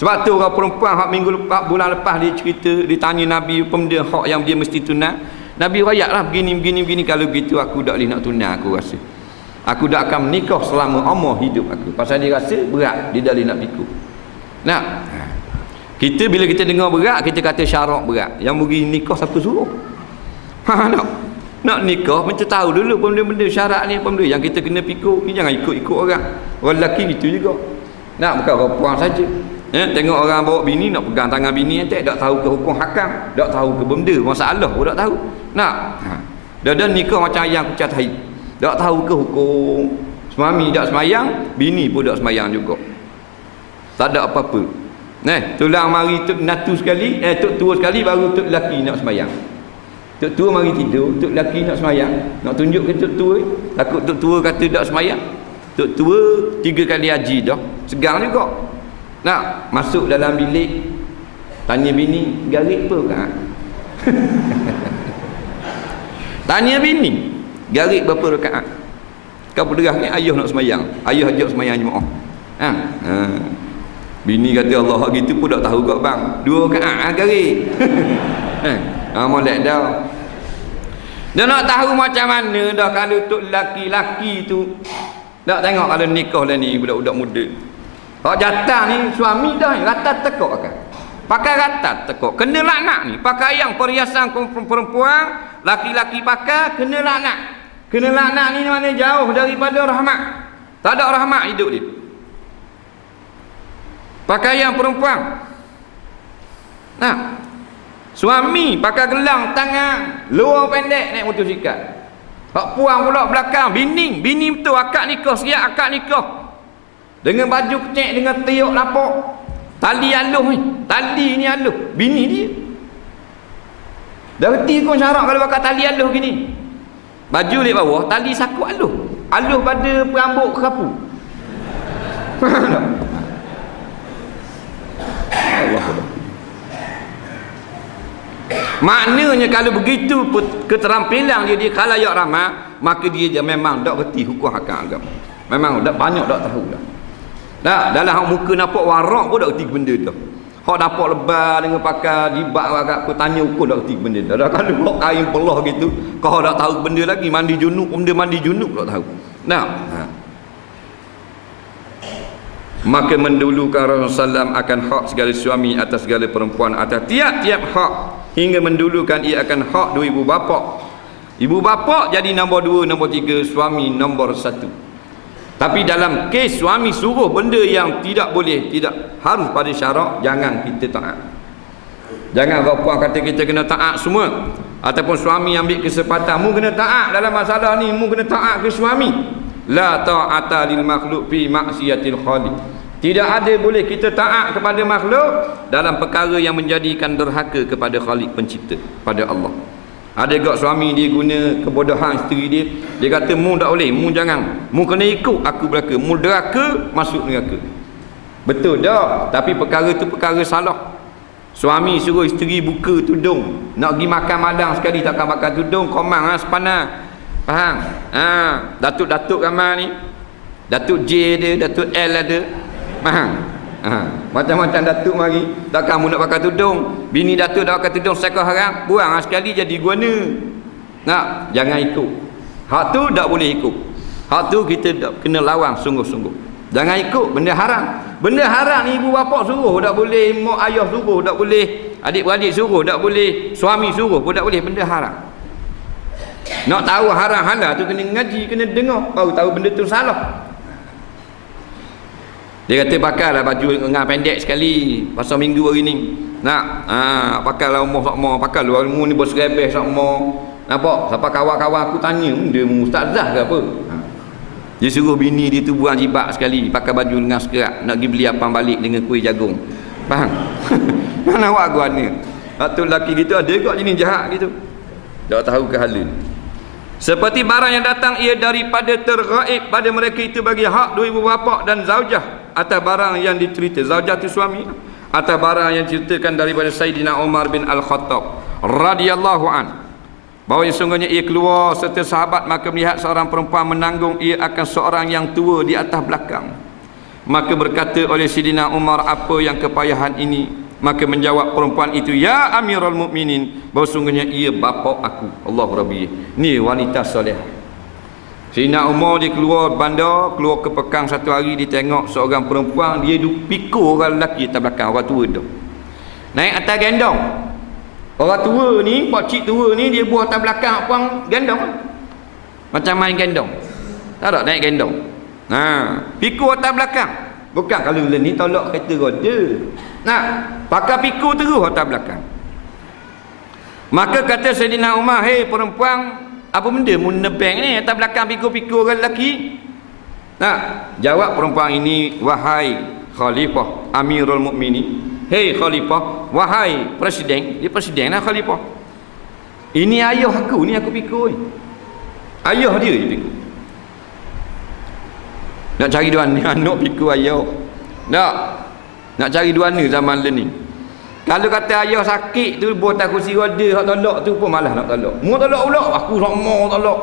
Sebab tu orang perempuan hak minggu lepas, bulan lepas dia cerita, ditanya Nabi benda hak yang dia mesti tunai. Nabi rayaklah begini. Kalau begitu aku tak boleh nak tunai, aku rasa. Aku tak akan menikah selama umur hidup aku. Pasal dia rasa berat, dia tak boleh nak pikul. Nah, kita bila kita dengar berat, kita kata syarat berat. Yang bagi nikah siapa suruh? Nak nikah macam tahu dulu benda-benda syarat ni, benda yang kita kena pikul ni, jangan ikut-ikut orang. Orang lelaki gitu juga. Nak bukan orang puan saja. Tengok orang bawa bini nak pegang tangan bini tak tahu ke hukum hakam, tak tahu ke benda masalah pun tak tahu. Nak dah nikah macam ayam kucing tahi. Tak tahu ke hukum suami tak semayang, bini pun tak semayang juga. Tak ada apa-apa. Tulang mari tuk natu sekali, tuk tua sekali baru tuk lelaki nak semayang. Tuk tua mari tidur, tuk lelaki nak semayang. Nak tunjuk ke tuk tua, takut tuk tua kata tak semayang. Tuk tua 3 kali haji dah, segang juga. Nak masuk dalam bilik, tanya bini, garik apa kan? Tanya bini, garik berapa rakaat? Kau berderah ni ayah nak semayang, ayah ajak semayang jemaah. Bini kata Allah gitu pun tak tahu kau bang, 2 rakaat garik. Molek dah. Dia nak tahu macam mana dah kalau tok laki-laki tu. Tak tengok kalau nikah dah ni budak-budak muda. Hak jatah ni suami dah rata tekok kan. Pakai rata tekok. Kena laknat ni. Pakai yang perhiasan perempuan, laki-laki pakai kena laknat. Kena laknat ni mana jauh daripada rahmat. Tak ada rahmat hidup dia. Pakaian perempuan. Nah, suami pakai gelang tangan, luar pendek naik motosikal. Hak puang pula belakang, bini betul akad nikah, siap akad nikah. Dengan baju kecek, dengan tiuk lapuk. Tali aluh ni, tali ni aluh, bini dia. Dah reti kau syarat kalau pakai tali aluh gini. Baju di bawah, tali saku aluh. Aluh pada perambut kerapu. Allah. Maknanya kalau begitu keterampilan dia di khalayak ramai, maka dia memang tak reti hukum hakam agama. Memang tak banyak tak tahu dah. Dah dalam muka nampak warak pun tak reti benda dah. Hak nampak lebar dengan pakai dibak agak aku tanya hukum tak reti benda dah. Dah kalau hak kain pelah gitu, kau tak tahu benda lagi, mandi junub, benda mandi junub tak tahu. Nah. Maka mendulukan Rasulullah SAW akan hak segala suami atas segala perempuan, atas tiap-tiap hak, hingga mendulukan ia akan hak dua ibu bapa. Ibu bapa jadi nombor 2, nombor 3, suami nombor 1. Tapi dalam kes suami suruh benda yang tidak boleh, tidak harus pada syarak, jangan kita taat. Jangan bapa kata kita kena taat semua, ataupun suami ambil kesempatan mu kena taat dalam masalah ni, mu kena taat ke suami. La ta'ata lil makhluq fi maksiatil khaliq. Tidak ada boleh kita taat kepada makhluk dalam perkara yang menjadikan derhaka kepada Khalik pencipta, pada Allah. Ada gak suami dia guna kebodohan isteri dia, dia kata mu tak boleh, mu jangan, mu kena ikut aku belaka, mu derhaka masuk neraka. Betul dah, tapi perkara tu perkara salah. Suami suruh isteri buka tudung, nak pergi makan madang sekali takkan makan tudung, komang sepanah. Faham? Datuk-datuk ramai ni, Datuk J ada, Datuk L ada. Faham? Macam-macam datuk mari, takkan mu nak pakai tudung, bini datuk dah pakai tudung sekar haram, buang sekali jadi guna. Nak, jangan ikut. Hak tu tak boleh ikut. Hak tu kita kena lawan sungguh-sungguh. Jangan ikut benda haram. Benda haram ni ibu bapa suruh tak boleh, mak ayah suruh tak boleh, adik-beradik suruh tak boleh, suami suruh pun tak boleh, benda haram. Nak tahu haram halal tu kena ngaji, kena dengar, baru tahu benda tu salah. Dia kata pakailah baju lengan pendek sekali pasal minggu hari ni. Nak, pakailah umur sakmo, pakai luar umur ni berserebeh sakmo. Nampak? Siapa kawan-kawan aku tanya, dia ustazah ke apa? Dia suruh bini dia tu buang jibak sekali, pakai baju lengan sekerat, nak pergi beli apam balik dengan kuih jagung. Faham? Mana awak gua ni? Waktu lelaki dia tu ada kok jenis jahat gitu. Tak tahu ke hala. Seperti barang yang datang ia daripada tergaib pada mereka itu bagi hak dua ibu bapa dan zaujah atas barang yang dicerita, zaujah tu suami, atas barang yang diceritakan daripada Sayyidina Umar bin Al-Khattab radhiyallahu an, bahawa sesungguhnya ia keluar serta sahabat, maka melihat seorang perempuan menanggung ia akan seorang yang tua di atas belakang. Maka berkata oleh Sayyidina Umar, apa yang kepayahan ini? Maka menjawab perempuan itu, ya Amirul Mukminin, bahawa sungguhnya ia bapa aku. Allah Rabbi. Ni wanita soleh. Sayyidina Umar dia keluar bandar, keluar ke Pekang satu hari, dia tengok seorang perempuan, dia pikul orang lelaki atas belakang, orang tua tu. Naik atas gendong. Orang tua ni, pakcik tua ni, dia buat atas belakang puang gendong. Macam main gendong. Tak ada naik gendong. Pikul atas belakang. Bukan kalau ni tolak kereta roda. Nah, pakai pikul terus atas belakang. Maka kata Sayyidina Umar, hei perempuan, apa benda mu nebeng ni atas belakang pikul-pikul orang lelaki? Nah, jawab perempuan ini, wahai Khalifah Amirul Mukminin, hei Khalifah, wahai presiden. Dia presiden lah Khalifah. Ini ayah aku, ni aku pikul. Ayah dia pikul. Nak cari dua ni anak pikul ayah. Nak cari dua ni zaman ni. Kalau kata ayah sakit tu buat tak kursi roda hak tolak tu pun malah nak tolak. Mu tolak pula, aku sama tolak.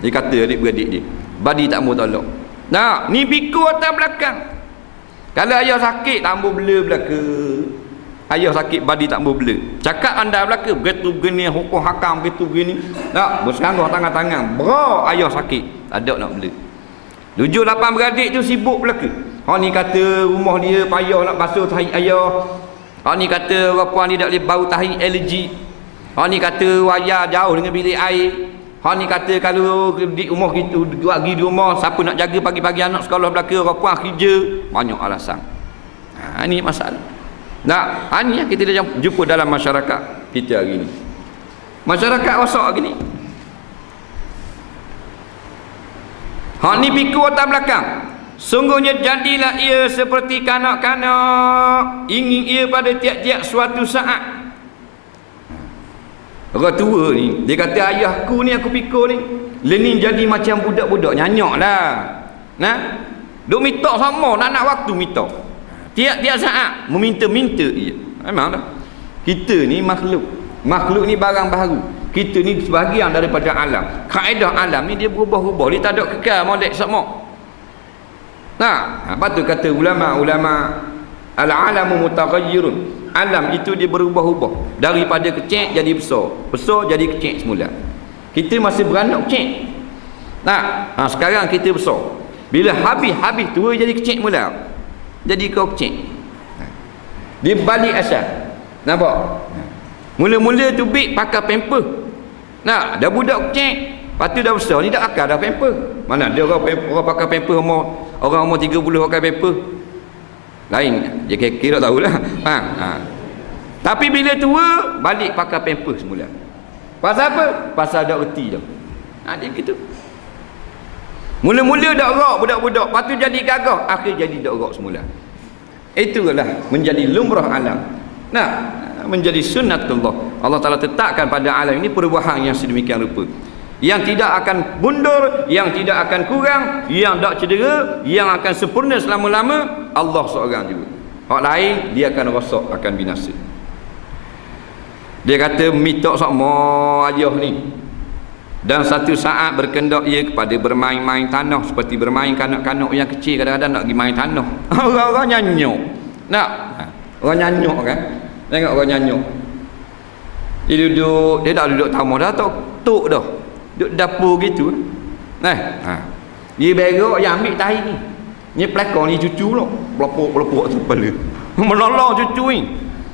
Dia kata adik-beradik dia, badi tak mau tolak. Nah, ni pikul atas belakang. Kalau ayah sakit tak mau bela belaka. Ayah sakit badi tak mau bela. Cakap anda belaka begitu begini hukum hakam begitu begini. Tak, bersanggup tangan-tangan. Bro, ayah sakit, tak ada nak bela. 7-8 beradik tu sibuk belaka. Hak ni kata rumah dia payah nak basuh tahi ayah. Hak ni kata perempuan ni tak boleh bau tahi alergi. Hak ni kata wayar jauh dengan bilik air. Hak ni kata kalau di rumah gitu, pergi di rumah siapa nak jaga pagi-pagi anak sekolah belaka, perempuan kerja, banyak alasan. Ini masalah. Nah, ini yang kita dah jumpa dalam masyarakat kita hari ni. Masyarakat rosak gini. Hak ni pikir atas belakang. Sungguhnya jadilah ia seperti kanak-kanak, ingin ia pada tiap-tiap suatu saat. Orang tua ni, dia kata ayahku ni aku pikir ni, lenin jadi macam budak-budak nyanyok lah. Nah, duk minta sama, nak waktu minta. Tiap-tiap saat meminta-minta ia. Memang dah. Kita ni makhluk. Makhluk ni barang baru. Kita ni sebahagian daripada alam. Kaedah alam ni dia berubah-ubah. Dia tak ada kekal molek sama. Nah, apa tu kata ulama-ulama al-alamu mutaghayyirun. Alam itu dia berubah-ubah. Daripada kecil jadi besar. Besar jadi kecil semula. Kita masih beranak kecil. Nah, sekarang kita besar. Bila habis tua jadi kecil mula. Jadi kau kecil. Dia balik asal. Nampak? Mula-mula tu big pakai pamper. Nah, dah budak kecil. Lepas tu dah besar ni dah akal dah pamper. Mana ada orang pakai pamper orang umur 30 pakai pamper. Lain. Dia kira tahulah. Tapi bila tua balik pakai pamper semula. Pasal apa? Pasal dah reti dah. Dia gitu. Mula-mula dak rak budak-budak, lepas tu jadi gagah, akhir jadi dak rak semula. Itulah menjadi lumrah alam. Nah, menjadi sunnatullah. Allah Taala tetapkan pada alam ini perubahan yang sedemikian rupa. Yang tidak akan mundur, yang tidak akan kurang, yang tak cedera, yang akan sempurna selama-lama, Allah seorang juga. Hak lain dia akan rosak, akan binasa. Dia kata mitok sama ayah ni. Dan satu saat berkendak ia kepada bermain-main tanah, seperti bermain kanak-kanak yang kecil kadang-kadang nak pergi main tanah. Orang-orang nyanyuk. Nak? Orang nyanyuk kan? Tengok orang nyanyuk. Dia duduk, dia tak duduk tamu dah, tok dah. Duduk dapur gitu. Dia berok yang ambil tahi ni. Ni pelakon ni cucu lah. Pelapuk-pelapuk tu kepala. Menolong cucu ni.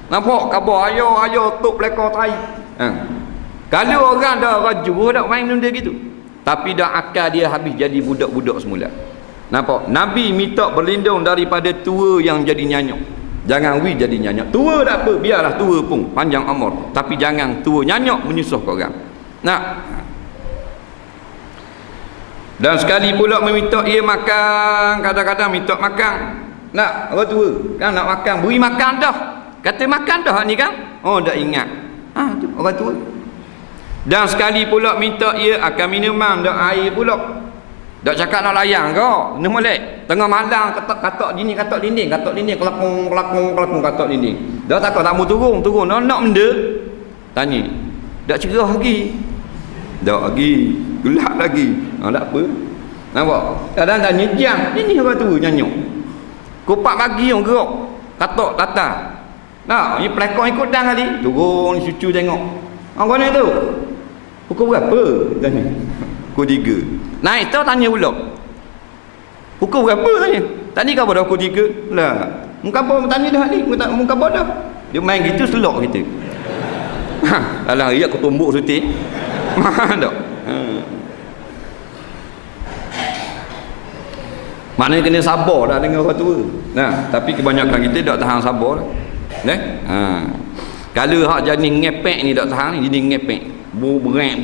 Nampak khabar ayah tok pelakon tahi. Kalau orang dah rajur dah main benda gitu. Tapi dah akal dia habis jadi budak-budak semula. Nampak? Nabi minta berlindung daripada tua yang jadi nyanyuk. Jangan jadi nyanyuk. Tua tak apa, biarlah tua pun panjang umur. Tapi jangan tua nyanyuk menyusah ke orang. Dan sekali pula meminta ia makan, kadang-kadang minta makan. Orang tua kan nak makan, beri makan dah. Kata makan dah ni kan? Oh, dah ingat. Tu orang tua. Dan sekali pula minta ia akan minuman dak air pula. Dak cakap nak layang kau, ni molek. Tengah malam katak dinding, kelakong katak dinding. Dak takut tak mau turun, nak benda. Tanya. Dak cerah lagi. Dak lagi, gelap lagi. Tak apa. Nampak? Kadang tanya jam, ni orang tua nyanyuk. Kupak pagi orang gerak. Katak datang. Ni pelakon ikut dah kali. Turun cucu tengok. Kau ni tu? Pukul berapa? Tanya. Pukul 3. Naik tu tanya pula. Pukul berapa tanya? Tadi kau dah pukul 3. Lah. Muka apa tanya dah ni? Muka apa dah? Dia main gitu selok kita. Dalam hari aku tumbuk suti. Mana tak? Maknanya kena sabar dah dengan orang tua. Tapi kebanyakan kita tak tahan sabar dah. Kalau hak jadi ngepek ni tak tahan ni, jadi ngepek. Berek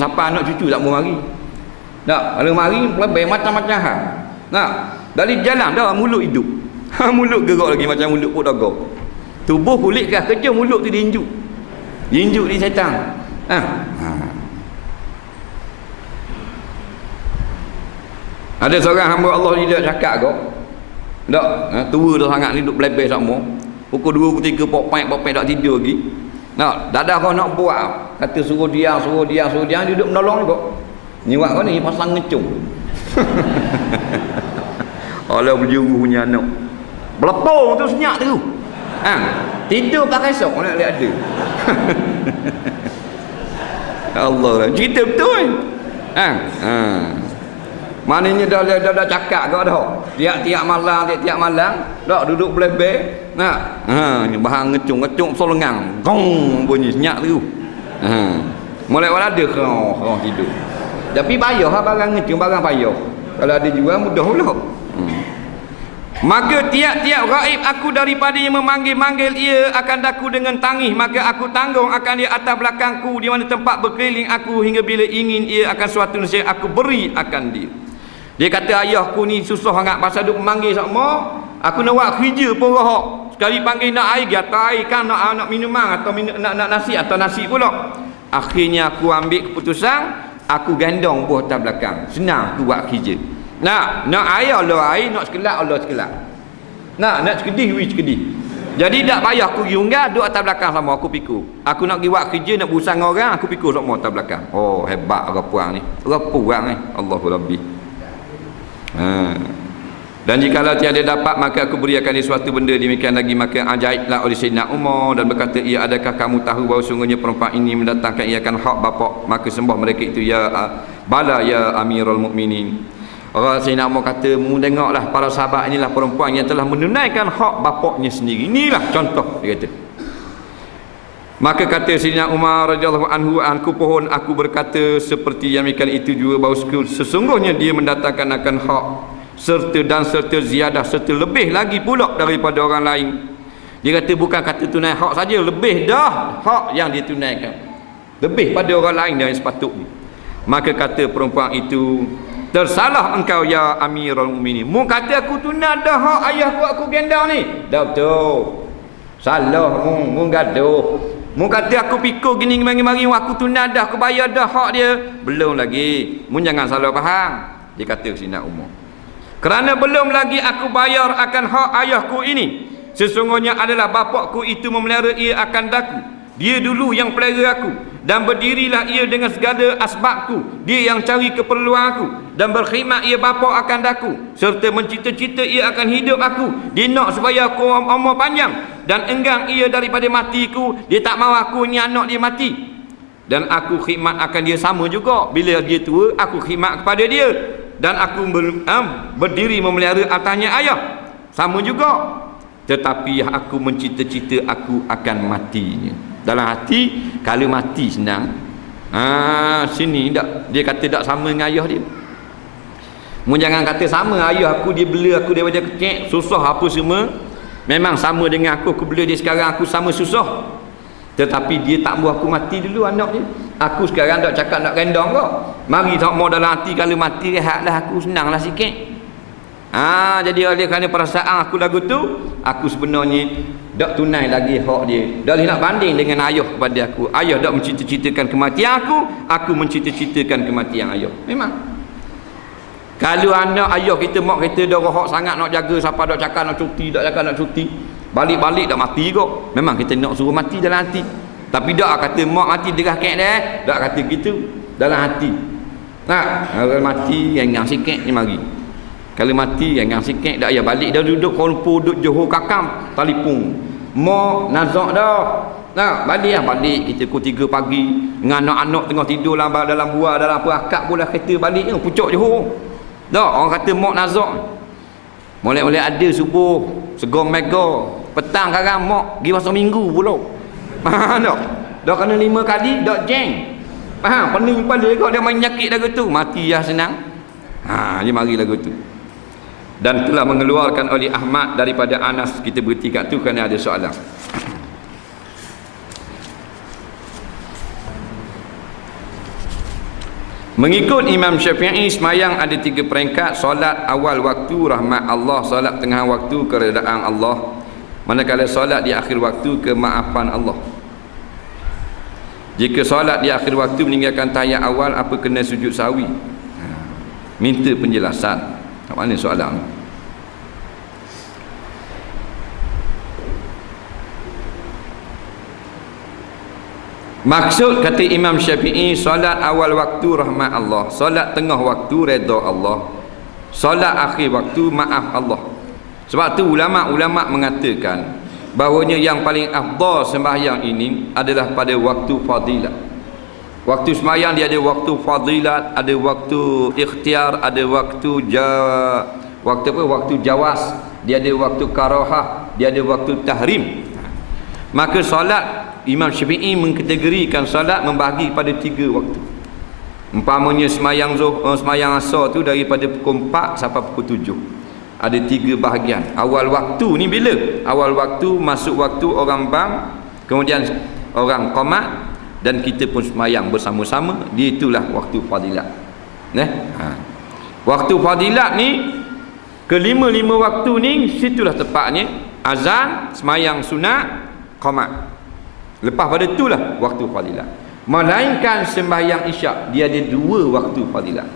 siapa anak cucu tak mau mari. Tak, kalau mari lebih macam-macam hal. Dari jalan dah mulut hidup. Mulut gerak lagi macam mulut put dagang. Tubuh kulit kah kerja, mulut tu diinjuk. Diinjuk di setan. Ada seorang hamba Allah ni dia cakap kau. Tak, tua dah sangat ni duduk belebel sama. Pukul 2, pukul 3 pok-pek tak tidur lagi. Tak ada kau nak buat. Kata suruh dia duduk menolong juga. Nyiwak kau ni pasang ngecung. Allah berjuru punya anak. Belepong tu senyap tu. Tidur pakai sok nak lihat ada. Allah lah. Cerita betul. Maknanya dah cakap kau dah. Tiap-tiap malam dak duduk belebel. Bahan ngecung solengang. Gong bunyi senyap tu. Mulai wala ada kau tidur. Tapi payah barang ngecung, barang payah. Kalau ada jual mudah pula. Maka tiap-tiap gaib aku daripada yang memanggil-manggil ia akan daku dengan tangih, maka aku tanggung akan dia atas belakangku di mana tempat berkeliling aku hingga bila ingin ia akan suatu nasihat aku beri akan dia. Dia kata ayahku ni susah sangat pasal duk memanggil sama. Aku nak buat kerja pun rohok. Sekali panggil nak air, dia kata air kan nak minuman atau nak nasi atau nasi pula. Akhirnya aku ambil keputusan, aku gandong buah atas belakang. Senang aku buat kerja. Nak air Allah air, nak sekelak Allah sekelak. Nak sekedih we sekedih. Jadi tak payah aku pergi unggah, duduk atas belakang sama aku pikul. Aku nak pergi buat kerja, nak busang orang, aku pikul sama atas belakang. Oh, hebat orang puang ni. Orang puang ni. Allahu Rabbi. Dan jikalau tiada dapat, maka aku berikan dia suatu benda demikian lagi. Maka ajaiblah oleh Sayyidina Umar dan berkata, ia adakah kamu tahu bahawa sungguhnya perempuan ini mendatangkan ia akan hak bapak? Maka sembah mereka itu, ya bala ya Amirul Mukminin. Orang Sayyidina Umar kata, mu tengoklah para sahabat inilah perempuan yang telah menunaikan hak bapaknya sendiri. Inilah contoh, dia kata. Maka kata Sayyidina Umar radhiyallahu anhu, aku pohon aku berkata seperti yang demikian itu juga bahawa sesungguhnya dia mendatangkan akan hak serta ziyadah serta lebih lagi pula daripada orang lain. Dia kata bukan kata tunai hak saja, lebih dah hak yang dia tunaikan, lebih pada orang lain dari sepatutnya. Maka kata perempuan itu, tersalah engkau ya Amirul Mukminin. Mu kata aku tunai dah hak ayahku aku gendang ni. Dah betul. Salah mu gaduh. Mu kata aku pikul gini mari-mari aku tunai dah, aku bayar dah hak dia. Belum lagi. Mu jangan salah faham. Dia kata Sayyidina Umar, kerana belum lagi aku bayar akan hak ayahku ini. Sesungguhnya adalah bapakku itu memelihara ia akan daku. Dia dulu yang pelihara aku. Dan berdirilah ia dengan segala asbabku. Dia yang cari keperluan aku. Dan berkhidmat ia bapa akan daku. Serta mencita-cita ia akan hidup aku. Dia nak supaya aku umur panjang. Dan enggan ia daripada matiku. Dia tak mahu aku ni anak dia mati. Dan aku khidmat akan dia sama juga. Bila dia tua, aku khidmat kepada dia. Dan aku berdiri memelihara atasnya ayah. Sama juga. Tetapi aku mencita-cita aku akan matinya. Dalam hati, kalau mati senang. Sini tak, dia kata tak sama dengan ayah dia. Mu jangan kata sama ayah aku, dia bela aku daripada kecil, susah apa semua. Memang sama dengan aku bela dia sekarang, aku sama susah. Tetapi dia tak mahu aku mati dulu anak dia. Aku sekarang tak cakap nak gendong kau. Mari tak mau dalam hati, kalau mati rehatlah aku, senanglah sikit. Jadi oleh kerana perasaan aku lagu tu, aku sebenarnya tak tunai lagi hak dia. Tak boleh nak banding dengan ayah kepada aku. Ayah tak mencita-citakan kematian aku mencita-citakan kematian ayah. Memang. Kalau anak ayah kita, mak kita dah rohak sangat nak jaga, siapa dak cakap nak cuti, tak cakap nak cuti, balik-balik dak mati kok. Memang kita nak suruh mati dalam hati. Tapi dak kata mak mati derah kek dah. Tak kata gitu dalam hati. Kalau mati yang sikit ni mari. Kalau mati yang sikit dak ya balik dah duduk Kuala Lumpur, duduk Johor Kakam, telefon. Mak nazak dah. Balik kita pukul 3 pagi dengan anak-anak tengah tidur dalam buah dalam apa akak bola kereta balik pucuk Johor. Dah orang kata mak nazak. Molek-molek ada subuh segom mega, petang sekarang mak pergi masa minggu pula. Dah kena 5 kali dak jeng. Faham? Pening kepala kau dia main nyakit lagu tu, mati ya senang. Dia mari lagu tu. Dan telah mengeluarkan oleh Ahmad daripada Anas. Kita berhenti kat tu kerana ada soalan. Mengikut Imam Syafi'i, semayang ada 3 peringkat. Solat awal waktu rahmat Allah, solat tengah waktu keredaan Allah, manakala solat di akhir waktu kemaafan Allah. Jika solat di akhir waktu meninggalkan tahiyat awal, apa kena sujud sahwi? Minta penjelasan. Mana soalan ni? Maksud kata Imam Syafi'i, solat awal waktu rahmat Allah, solat tengah waktu redha Allah, solat akhir waktu maaf Allah. Sebab tu ulama-ulama mengatakan bahawanya yang paling afdal sembahyang ini adalah pada waktu fadilat. Waktu sembahyang dia ada waktu fadilat, ada waktu ikhtiar, ada waktu waktu jawas, dia ada waktu karahah, dia ada waktu tahrim. Maka solat Imam Syafi'i mengkategorikan solat membahagi pada 3 waktu. Umpamanya sembahyang asar tu daripada pukul 4 sampai pukul 7. ada 3 bahagian. Awal waktu ni bila? Awal waktu, masuk waktu orang bang, kemudian orang qamat, dan kita pun semayang bersama-sama. Dia itulah waktu fadilat. Waktu fadilat ni, kelima-lima waktu ni, situlah tepatnya azan, semayang sunat, qamat. Lepas pada itulah waktu fadilat. Melainkan sembahyang isyak, dia ada 2 waktu fadilat.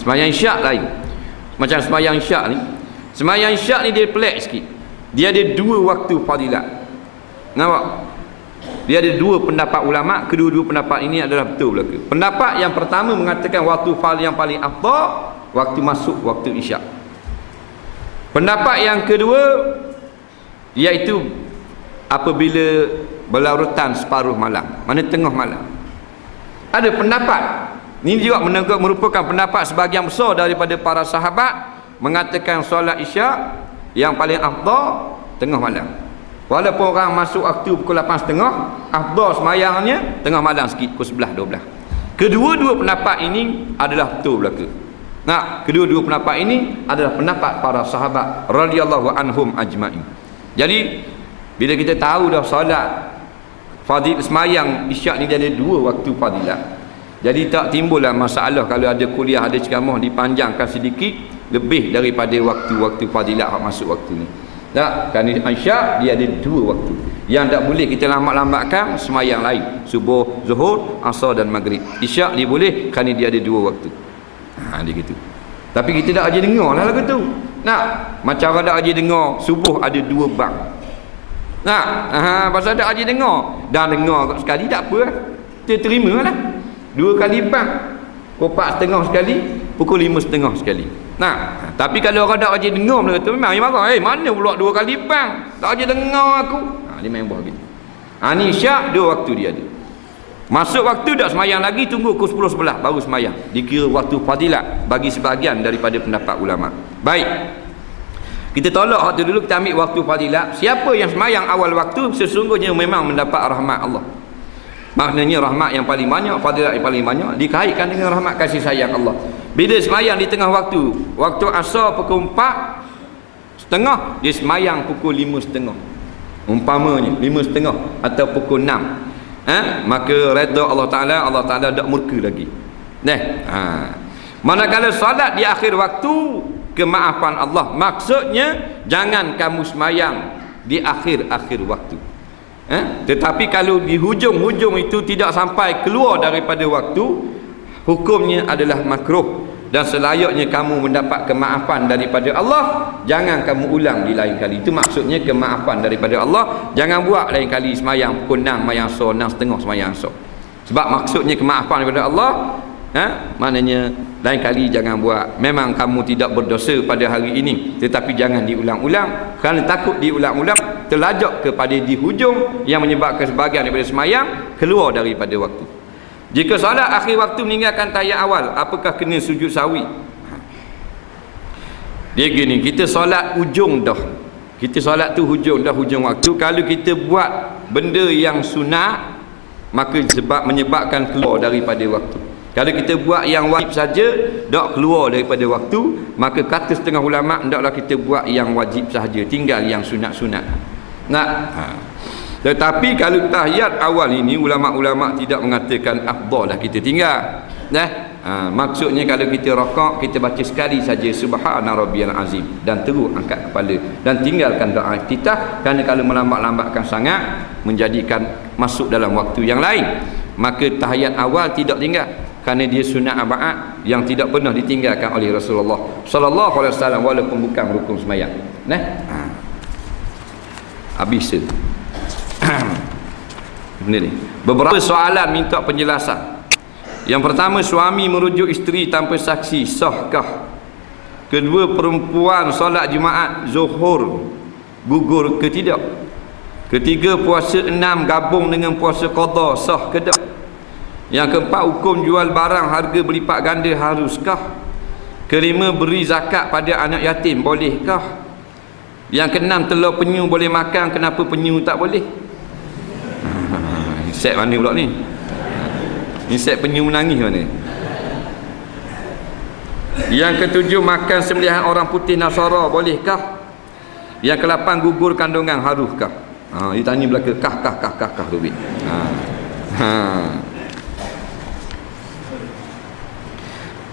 Sembahyang isyak lain. Macam sembahyang isyak ni, sembahyang isyak ni dia pelik sikit. Dia ada 2 waktu fadilat. Nampak? Dia ada 2 pendapat ulama. Kedua-dua pendapat ini adalah betul belaka. Pendapat yang pertama mengatakan waktu fardhu yang paling afdal waktu masuk waktu isyak. Pendapat yang kedua iaitu apabila berlarutan separuh malam, mana tengah malam. Ada pendapat ini juga merupakan pendapat sebahagian besar daripada para sahabat, mengatakan solat isyak yang paling afdal tengah malam. Walaupun orang masuk waktu pukul 8.30, afdal semayangnya tengah malam sikit, pukul 11, 12. Kedua-dua pendapat ini adalah betul belaka. Kedua-dua pendapat ini adalah pendapat para sahabat radhiyallahu anhum ajma'in. Jadi bila kita tahu dah solat fadil semayang isyak ni dia ada 2 waktu fadilat, jadi tak timbullah masalah kalau ada kuliah, ada ceramah dipanjangkan sedikit lebih daripada waktu-waktu fadilat masuk waktu ni. Tak, kerana isyak dia ada 2 waktu. Yang tak boleh kita lambat-lambatkan semayang lain, subuh, zuhur, asar dan maghrib. Isyak dia boleh kerana dia ada 2 waktu. Dia gitu. Tapi kita tak aja dengar lah lagu tu. Macam orang tak aja dengar subuh ada 2 bang. Pasal tak aja dengar. Dan dengar sekali tak apa lah. Kita terima lah. 2 kali bang. Pukul 4.30 sekali, pukul 5.30 sekali. Tapi kalau orang tak aja dengar benda tu, memang dia marah. Mana pula 2 kali bang? Tak aja dengar aku. Dia main buah gitu. Ni isyak 2 waktu dia ada. Masuk waktu tak semayang lagi, tunggu pukul 10.11 baru semayang. Dikira waktu fadilat bagi sebahagian daripada pendapat ulama. Baik. Kita tolak waktu dulu, kita ambil waktu fadilat. Siapa yang semayang awal waktu sesungguhnya memang mendapat rahmat Allah. Maknanya rahmat yang paling banyak, fadilat yang paling banyak dikaitkan dengan rahmat kasih sayang Allah. Bila semayang di tengah waktu, waktu asar pukul 4.30, dia semayang pukul 5.30. Umpamanya 5.30 atau pukul 6. Maka redha Allah Ta'ala tak murka lagi. Manakala salat di akhir waktu, kemaafan Allah. Maksudnya jangan kamu semayang di akhir-akhir waktu. Tetapi kalau di hujung-hujung itu tidak sampai keluar daripada waktu, hukumnya adalah makruh. Dan selayaknya kamu mendapat kemaafan daripada Allah, jangan kamu ulang di lain kali. Itu maksudnya kemaafan daripada Allah. Jangan buat lain kali semayang pukul 6 semayang asar, 6.30 semayang asar. Sebab maksudnya kemaafan daripada Allah, maknanya lain kali jangan buat. Memang kamu tidak berdosa pada hari ini, tetapi jangan diulang-ulang. Kerana takut diulang-ulang terlajak kepada di hujung yang menyebabkan sebahagian daripada semayang keluar daripada waktu. Jika solat akhir waktu meninggalkan tahiyat awal, apakah kena sujud sahwi? Dia gini, kita solat ujung dah. Kita solat tu hujung dah, hujung waktu. Kalau kita buat benda yang sunat, maka menyebabkan keluar daripada waktu. Kalau kita buat yang wajib saja, tak keluar daripada waktu, maka kata setengah ulama, hendaklah kita buat yang wajib sahaja, tinggal yang sunat-sunat. Tetapi kalau tahiyat awal ini ulama-ulama tidak mengatakan afdal lah kita tinggal. Maksudnya kalau kita rakaat, kita baca sekali saja subhana rabbiyal azim dan terus angkat kepala dan tinggalkan doa iftitah, kerana kalau melambat-lambatkan sangat menjadikan masuk dalam waktu yang lain. Maka tahiyat awal tidak tinggal kerana dia sunat abaat yang tidak pernah ditinggalkan oleh Rasulullah sallallahu alaihi wasallam, walaupun bukan rukun sembahyang. Habis tu. Beberapa soalan minta penjelasan. Yang pertama, suami merujuk isteri tanpa saksi, sahkah? Kedua, perempuan solat Jumaat Zuhur gugur ke tidak? Ketiga, puasa 6 gabung dengan puasa qada, sah ke tak? Yang keempat, hukum jual barang harga berlipat ganda haruskah? Kelima, beri zakat pada anak yatim bolehkah? Yang keenam, telur penyu boleh makan, kenapa penyu tak boleh? Set mana pula ni? Ni set penyu menangis mana? Yang ketujuh, makan sembelihan orang putih Nasara bolehkah? Yang ke-8, gugur kandungan haruskah? Dia tanya belaka kah tu.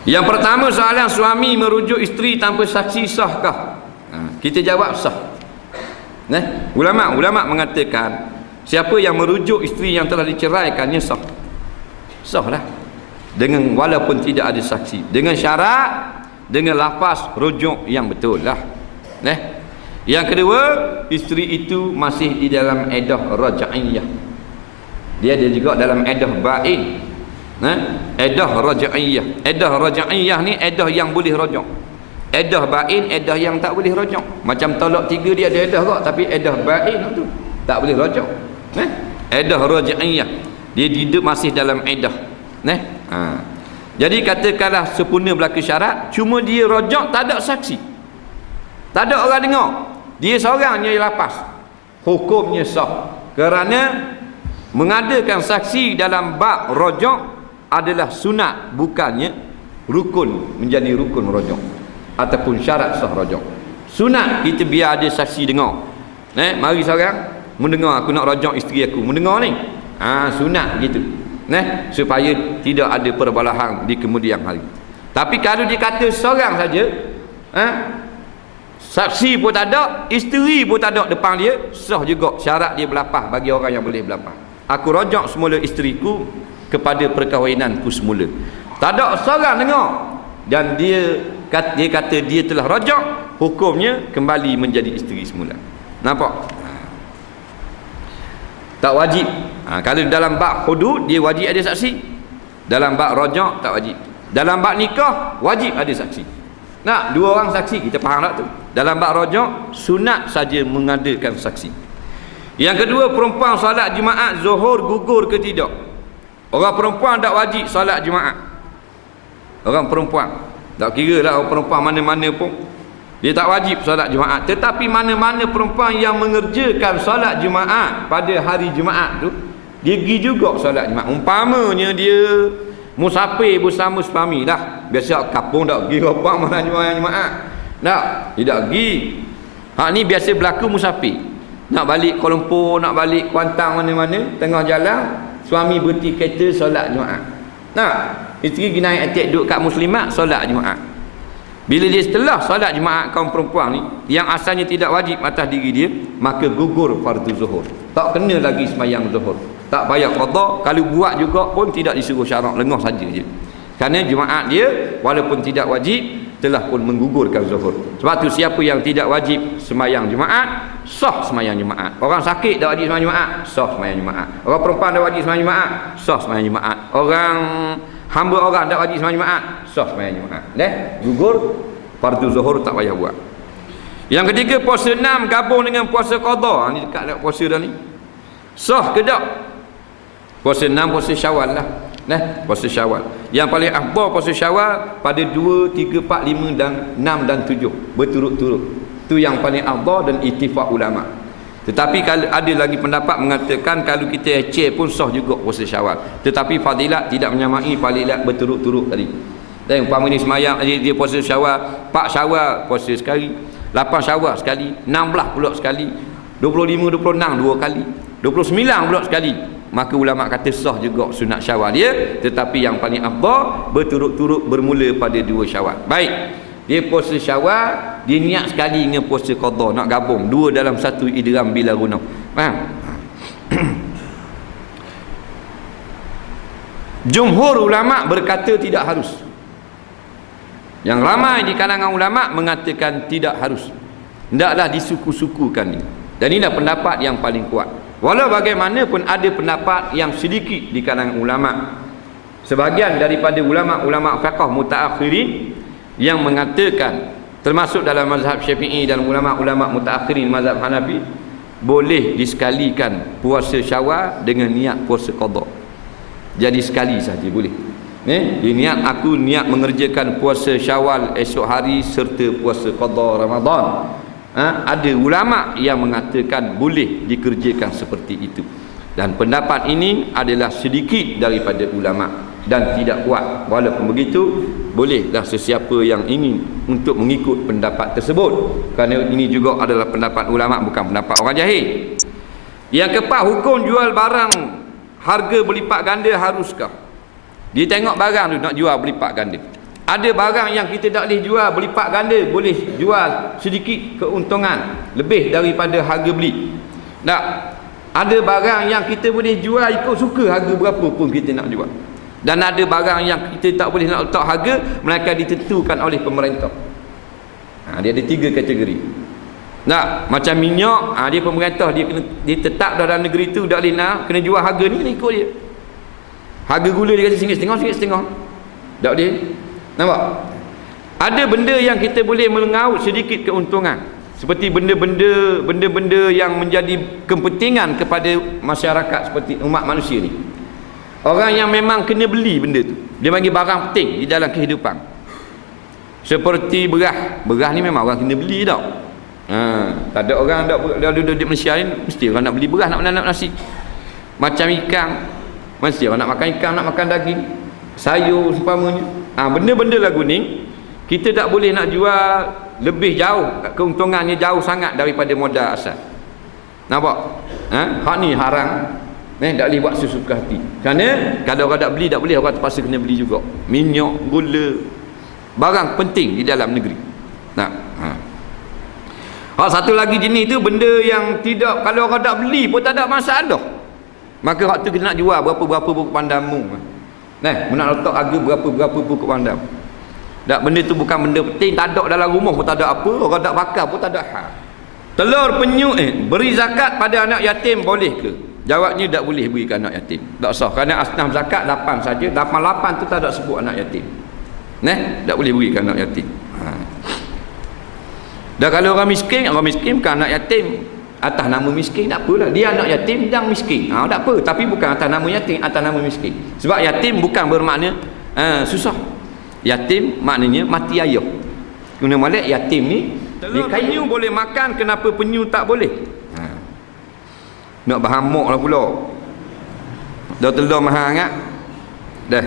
Yang pertama, soalan suami merujuk isteri tanpa saksi sahkah? Kita jawab sah. Ulama mengatakan siapa yang merujuk isteri yang telah diceraikannya sah. Sah lah. Dengan walaupun tidak ada saksi, dengan syarat, dengan lafaz rujuk yang betul lah. Yang kedua, isteri itu masih di dalam edah raja'iyah. Dia ada juga dalam edah ba'in. Edah raja'iyah. Edah raja'iyah ni edah yang boleh rujuk. Edah ba'in, edah yang tak boleh rujuk. Macam talak 3 dia ada edah kok, tapi edah ba'in tu tak boleh rujuk. Edah raja'iyah. Dia hidup masih dalam edah. Jadi katakanlah sempurna berlaku syarat, cuma dia rujuk tak ada saksi. Tak ada orang dengar. Dia seorang je lapas. Hukumnya sah. Kerana mengadakan saksi dalam bab rujuk adalah sunat, bukannya rukun, menjadi rukun rujuk ataupun syarat sah rujuk. Sunat kita biar ada saksi dengar. Mari seorang mendengar, aku nak rujuk isteri aku, mendengar ni. Sunat gitu. Supaya tidak ada perbalahan di kemudian hari. Tapi kalau dia kata seorang saja, saksi pun tak ada, isteri pun tak ada depan dia, sah juga syarat dia berlapah bagi orang yang boleh berlapah. Aku rujuk semula isteriku kepada perkahwinanku semula. Tak ada seorang dengar. Dan dia kata dia telah rujuk, hukumnya kembali menjadi isteri semula. Nampak? Tak wajib. Kalau dalam bab hudud dia wajib ada saksi. Dalam bab rujuk tak wajib. Dalam bab nikah wajib ada saksi. Nak 2 orang saksi, kita faham tak tu? Dalam bab rujuk sunat saja mengadakan saksi. Yang kedua, perempuan solat Jumaat Zuhur gugur ke tidak? Orang perempuan tak wajib solat Jumaat. Orang perempuan, tak kira lah orang perempuan mana-mana pun, dia tak wajib solat Jumaat. Tetapi mana-mana perempuan yang mengerjakan solat Jumaat pada hari Jumaat tu, dia pergi juga solat Jumaat. Umpamanya dia musafir bersama suami dah. Biasa kampung tak pergi apa mana Jumaat. Tak, tidak pergi. Ni biasa berlaku musafir. Nak balik Kuala Lumpur, nak balik Kuantan mana-mana, tengah jalan suami berhenti kereta solat Jumaat. Isteri pergi naik atik duduk kat muslimat solat Jumaat. Bila dia setelah solat Jumaat kaum perempuan ni yang asalnya tidak wajib atas diri dia, maka gugur fardu zuhur. Tak kena lagi sembahyang zuhur. Tak payah qada, kalau buat juga pun tidak disuruh syarak, lengah saja je. Kerana Jumaat dia walaupun tidak wajib telah pun menggugurkan zuhur. Sebab tu siapa yang tidak wajib sembahyang Jumaat, sah sembahyang Jumaat. Orang sakit tak wajib sembahyang Jumaat, sah sembahyang Jumaat. Orang perempuan tak wajib sembahyang Jumaat, sah sembahyang Jumaat. Orang hamba orang tak wajib sembahyang Jumaat, sah sembahyang Jumaat. Gugur fardu zuhur, tak payah buat. Yang ketiga, puasa 6 gabung dengan puasa qada. Ni dekat dah puasa dah ni. Sah ke tak? Puasa 6 puasa Syawal lah. Puasa Syawal. Yang paling afdal puasa Syawal pada 2, 3, 4, 5 dan 6 dan 7 berturut-turut. Itu yang paling afdal dan ittifaq ulama. Tetapi kalau ada lagi pendapat mengatakan kalau kita eceh pun sah juga puasa Syawal. Tetapi fadilat tidak menyamai fadilat berturut-turut tadi. Dan umpama ni semayang dia puasa Syawal, 4 Syawal puasa sekali, 8 Syawal sekali, 16 pula sekali, 25, 26 2 kali, 29 pula sekali. Maka ulama kata sah juga sunat Syawal dia, tetapi yang paling afdal berturut-turut bermula pada 2 Syawal. Baik. Dia puasa Syawal, dia niat sekali dengan puasa qada, nak gabung 2 dalam 1 idgham bila guna. Faham? Jumhur ulama berkata tidak harus. Yang ramai di kalangan ulama mengatakan tidak harus. Hendaklah disuku-sukukan ni. Dan inilah pendapat yang paling kuat. Walau bagaimanapun ada pendapat yang sedikit di kalangan ulama. Sebahagian daripada ulama-ulama fiqh mutaakhirin yang mengatakan, termasuk dalam mazhab Syafi'i dan ulama-ulama mutaakhirin mazhab Hanafi, boleh disekalikan puasa Syawal dengan niat puasa qada. Jadi sekali saja boleh. Dia niat, aku niat mengerjakan puasa Syawal esok hari serta puasa qada Ramadan. Ada ulama yang mengatakan boleh dikerjakan seperti itu. Dan pendapat ini adalah sedikit daripada ulama dan tidak kuat. Walaupun begitu, bolehlah sesiapa yang ingin untuk mengikut pendapat tersebut, kerana ini juga adalah pendapat ulama, bukan pendapat orang jahil. Yang keempat, hukum jual barang harga berlipat ganda haruskah? Dia tengok barang tu nak jual berlipat ganda. Ada barang yang kita tak boleh jual berlipat ganda, boleh jual sedikit keuntungan lebih daripada harga beli. Tak. Ada barang yang kita boleh jual ikut suka harga berapa pun kita nak jual. Dan ada barang yang kita tak boleh nak letak harga, melainkan ditentukan oleh pemerintah. Dia ada 3 kategori. Nah, macam minyak, dia pemerintah dia tetap dalam negeri tu tak boleh nak kena jual harga ni, kena ikut dia. Harga gula dia kata RM1.50, RM1.50. Tak boleh. Nampak? Ada benda yang kita boleh mengaut sedikit keuntungan. Seperti benda-benda yang menjadi kepentingan kepada masyarakat seperti umat manusia ni. Orang yang memang kena beli benda tu. Dia bagi barang penting di dalam kehidupan. Seperti beras. Beras ni memang orang kena beli tau. Tak ada orang dah duduk di Malaysia ni mesti orang nak beli beras, nak nasi. Macam ikan, mesti orang nak makan ikan, nak makan daging, sayur seumpamanya. Benda-benda lagu ni kita tak boleh nak jual lebih jauh, keuntungannya jauh sangat daripada modal asal. Nampak? Hak ni haram. Tak boleh buat sesuka hati. Kerana kalau orang tak beli, tak boleh, orang terpaksa kena beli juga. Minyak, gula, barang penting di dalam negeri. Satu lagi jenis tu benda yang tidak, kalau orang tak beli pun tak ada masalah. Maka waktu kita nak jual berapa-berapa buku pandamu. Nak letak harga berapa-berapa buku pandam. Tak, benda tu bukan benda penting, tak ada dalam rumah pun tak ada apa, orang tak bakar pun tak ada hal. Telur penyu beri zakat pada anak yatim boleh ke? Jawabnya tak boleh beri ke anak yatim. Tak sah, kerana asnaf zakat 8 saja. 8 tu tak ada sebut anak yatim. Tak boleh beri ke anak yatim. Dan kalau orang miskin bukan anak yatim. Atas nama miskin tak apalah. Dia anak yatim dan miskin. Tak apa, tapi bukan atas nama yatim, atas nama miskin. Sebab yatim bukan bermakna susah. Yatim maknanya mati ayah. Guna molek yatim ni, telur penyu boleh makan, kenapa penyu tak boleh? Nak berhamuk lah pula. Dah telur mahal sangat. Dah.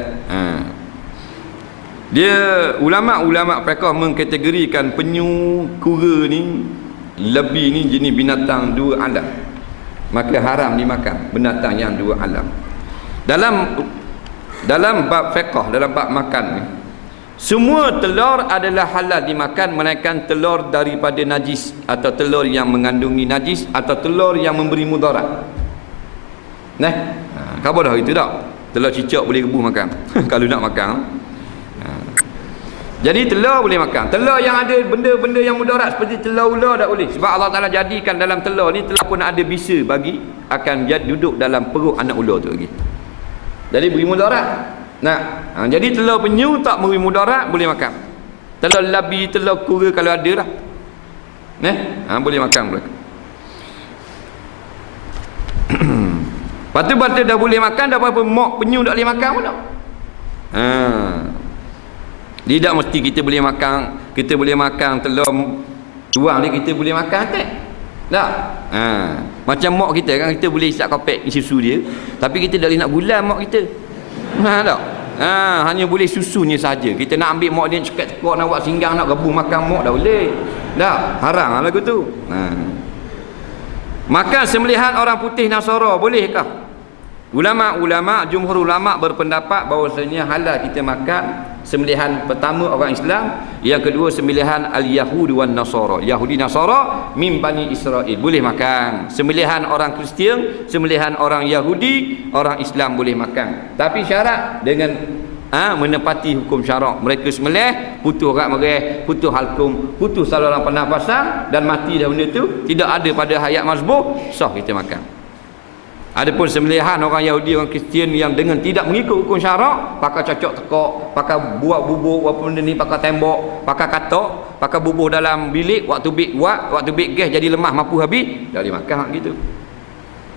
Dia ulama-ulama fiqh mengkategorikan penyu, kura ni, lebih ni jenis binatang 2 alam. Maka haram dimakan binatang yang 2 alam. Dalam bab fiqh, dalam bab makan ni, semua telur adalah halal dimakan melainkan telur daripada najis, atau telur yang mengandungi najis, atau telur yang memberi mudarat. Khabar dah itu tak? Telur cicak boleh rebus makan kalau nak makan. Jadi telur boleh makan. Telur yang ada benda-benda yang mudarat seperti telur ular tak boleh. Sebab Allah Ta'ala jadikan dalam telur ni, telur pun ada bisa bagi akan duduk dalam perut anak ular tu lagi. Jadi beri mudarat. Jadi telur penyu tak memberi mudarat, boleh makan. Telur labi, telur kura kalau ada lah. Boleh makan pula. Lepas tu dah boleh makan, dah apa-apa mak penyu tak boleh makan pun tak. Dia tak mesti kita boleh makan telur tuang ni kita boleh makan tak? Tak. Macam mak kita kan, kita boleh isap kopek susu dia, tapi kita tak boleh nak bulan mak kita. Tak. Hanya boleh susunya saja. Kita nak ambil mak dia cekak-cekak, nak buat singgang, nak rebus makan mak dah boleh. Tak, haram lagu tu. Makan sembelihan orang putih Nasara bolehkah? Jumhur ulama berpendapat bahawasanya halal kita makan sembelihan pertama orang Islam, yang kedua sembelihan al-Yahudi wan Nasara. Yahudi Nasara min Bani Israel boleh makan. Sembelihan orang Kristian, sembelihan orang Yahudi, orang Islam boleh makan. Tapi syarat dengan menepati hukum syarak. Mereka sembelih, putus rat mereh, putus halkum, putus saluran pernafasan dan mati dah benda tu, tidak ada pada hayat mazbuh, sah kita makan. Adapun sembelihan orang Yahudi, orang Kristian yang dengan tidak mengikut hukum syarak, pakai cocok tekak, pakai buat bubuk apa benda ni, pakai tembok, pakai katok, pakai bubuh dalam bilik, waktu bik gas jadi lemah mampu habis, dah boleh makan gitu.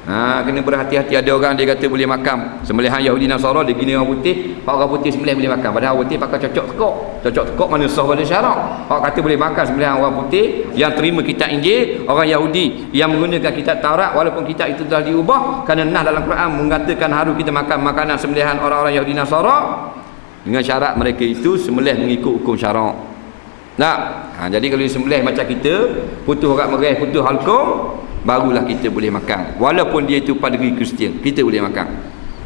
Kena berhati-hati. Ada orang dia kata boleh makan sembelihan Yahudi Nasara, dia gini orang putih, hak orang putih sembelih boleh makan, padahal orang putih pakai cocok tekok mana sah pada syarak. Hak kata boleh makan sembelihan orang putih yang terima kitab Injil, orang Yahudi yang menggunakan kitab Taurat, walaupun kitab itu telah diubah, kerana nas dalam Quran mengatakan harus kita makan makanan sembelihan orang-orang Yahudi Nasara, dengan syarat mereka itu sembelih mengikut hukum syarak. Jadi kalau sembelih macam kita, putus orang merah, putus halkum, barulah kita boleh makan. Walaupun dia itu padri Kristian, kita boleh makan.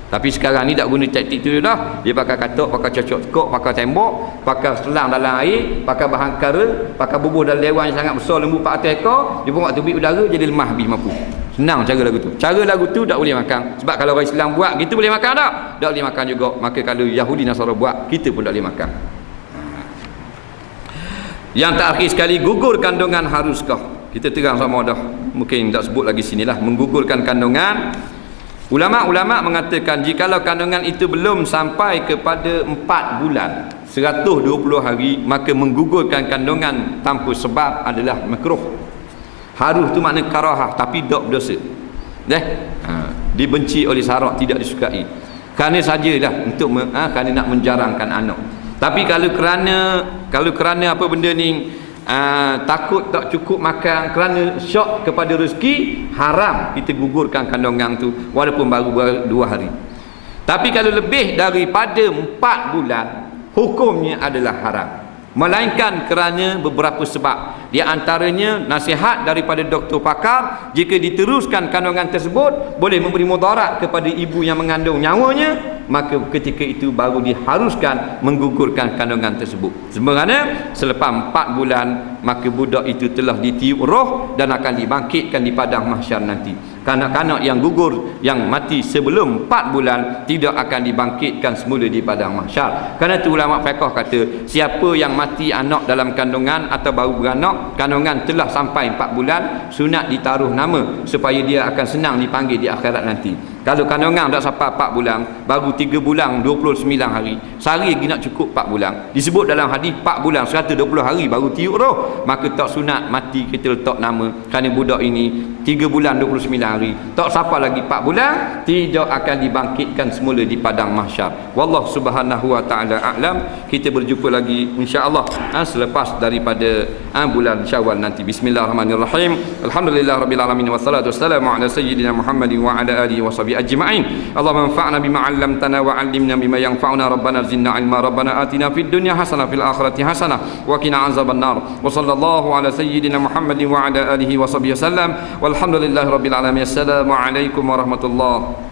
Tapi sekarang ni tak guna taktik tu dah. Dia pakai katuk, pakai cocok tekuk, pakai tembok, pakai selang dalam air, pakai bahan kara, pakai bubuh dalam dewan yang sangat besar, lembu 4 ekor, dia buat tubik udara jadi lemah habis mampu. Senang cara lagu tu. Cara lagu tu tak boleh makan. Sebab kalau orang Islam buat, kita boleh makan tak? Tak boleh makan juga. Maka kalau Yahudi Nasara buat, kita pun tak boleh makan. Yang terakhir sekali, gugur kandungan haruskah? Kita terang sama dah, mungkin tak sebut lagi sinilah. Menggugurkan kandungan, ulama-ulama mengatakan jikalau kandungan itu belum sampai kepada 4 bulan 120 hari, maka menggugurkan kandungan tanpa sebab adalah makruh. Harus tu makna karahah, tapi tak berdosa. Dibenci oleh syarak, tidak disukai. Kerana sajalah untuk kerana nak menjarangkan anak. Tapi kalau kerana apa benda ni, takut tak cukup makan, kerana syok kepada rezeki, haram kita gugurkan kandungan tu walaupun baru 2 hari. Tapi kalau lebih daripada 4 bulan, hukumnya adalah haram, melainkan kerana beberapa sebab. Di antaranya nasihat daripada doktor pakar, jika diteruskan kandungan tersebut boleh memberi mudarat kepada ibu yang mengandung nyawanya, maka ketika itu baru diharuskan menggugurkan kandungan tersebut. Sebenarnya selepas 4 bulan, maka budak itu telah ditiup roh dan akan dibangkitkan di padang mahsyar nanti. Kanak-kanak yang gugur, yang mati sebelum 4 bulan, tidak akan dibangkitkan semula di padang mahsyar. Kerana itu ulama fiqh kata, siapa yang mati anak dalam kandungan atau baru beranak, kandungan telah sampai 4 bulan, sunat ditaruh nama supaya dia akan senang dipanggil di akhirat nanti. Kalau kandungan tak sampai 4 bulan, baru 3 bulan 29 hari, sehari lagi nak cukup 4 bulan, disebut dalam hadis 4 bulan 120 hari baru tiup roh, maka tak sunat mati kita letak nama. Kerana budak ini 3 bulan 29 hari, tak sampai lagi 4 bulan, tidak akan dibangkitkan semula di padang mahsyar. Wallahu subhanahu wa ta'ala a'lam. Kita berjumpa lagi insya-Allah selepas daripada bulan Syawal nanti. Bismillahirrahmanirrahim. Alhamdulillahirabbil alamin, wassalatu wassalamu ala sayyidina Muhammadin wa ala alihi washabihi ajma'in. Allahumma anfa'na bima 'allamtana wa 'allimna bima yanfa'una. Rabbana zidna 'ilma. Rabbana atina fid dunya hasanah fil akhirati hasanah wa qina 'adzabannar. Wa sallallahu ala sayyidina Muhammadin wa ala alihi washabihi wasallam. Walhamdulillahirabbil alamin. Assalamu alaikum warahmatullahi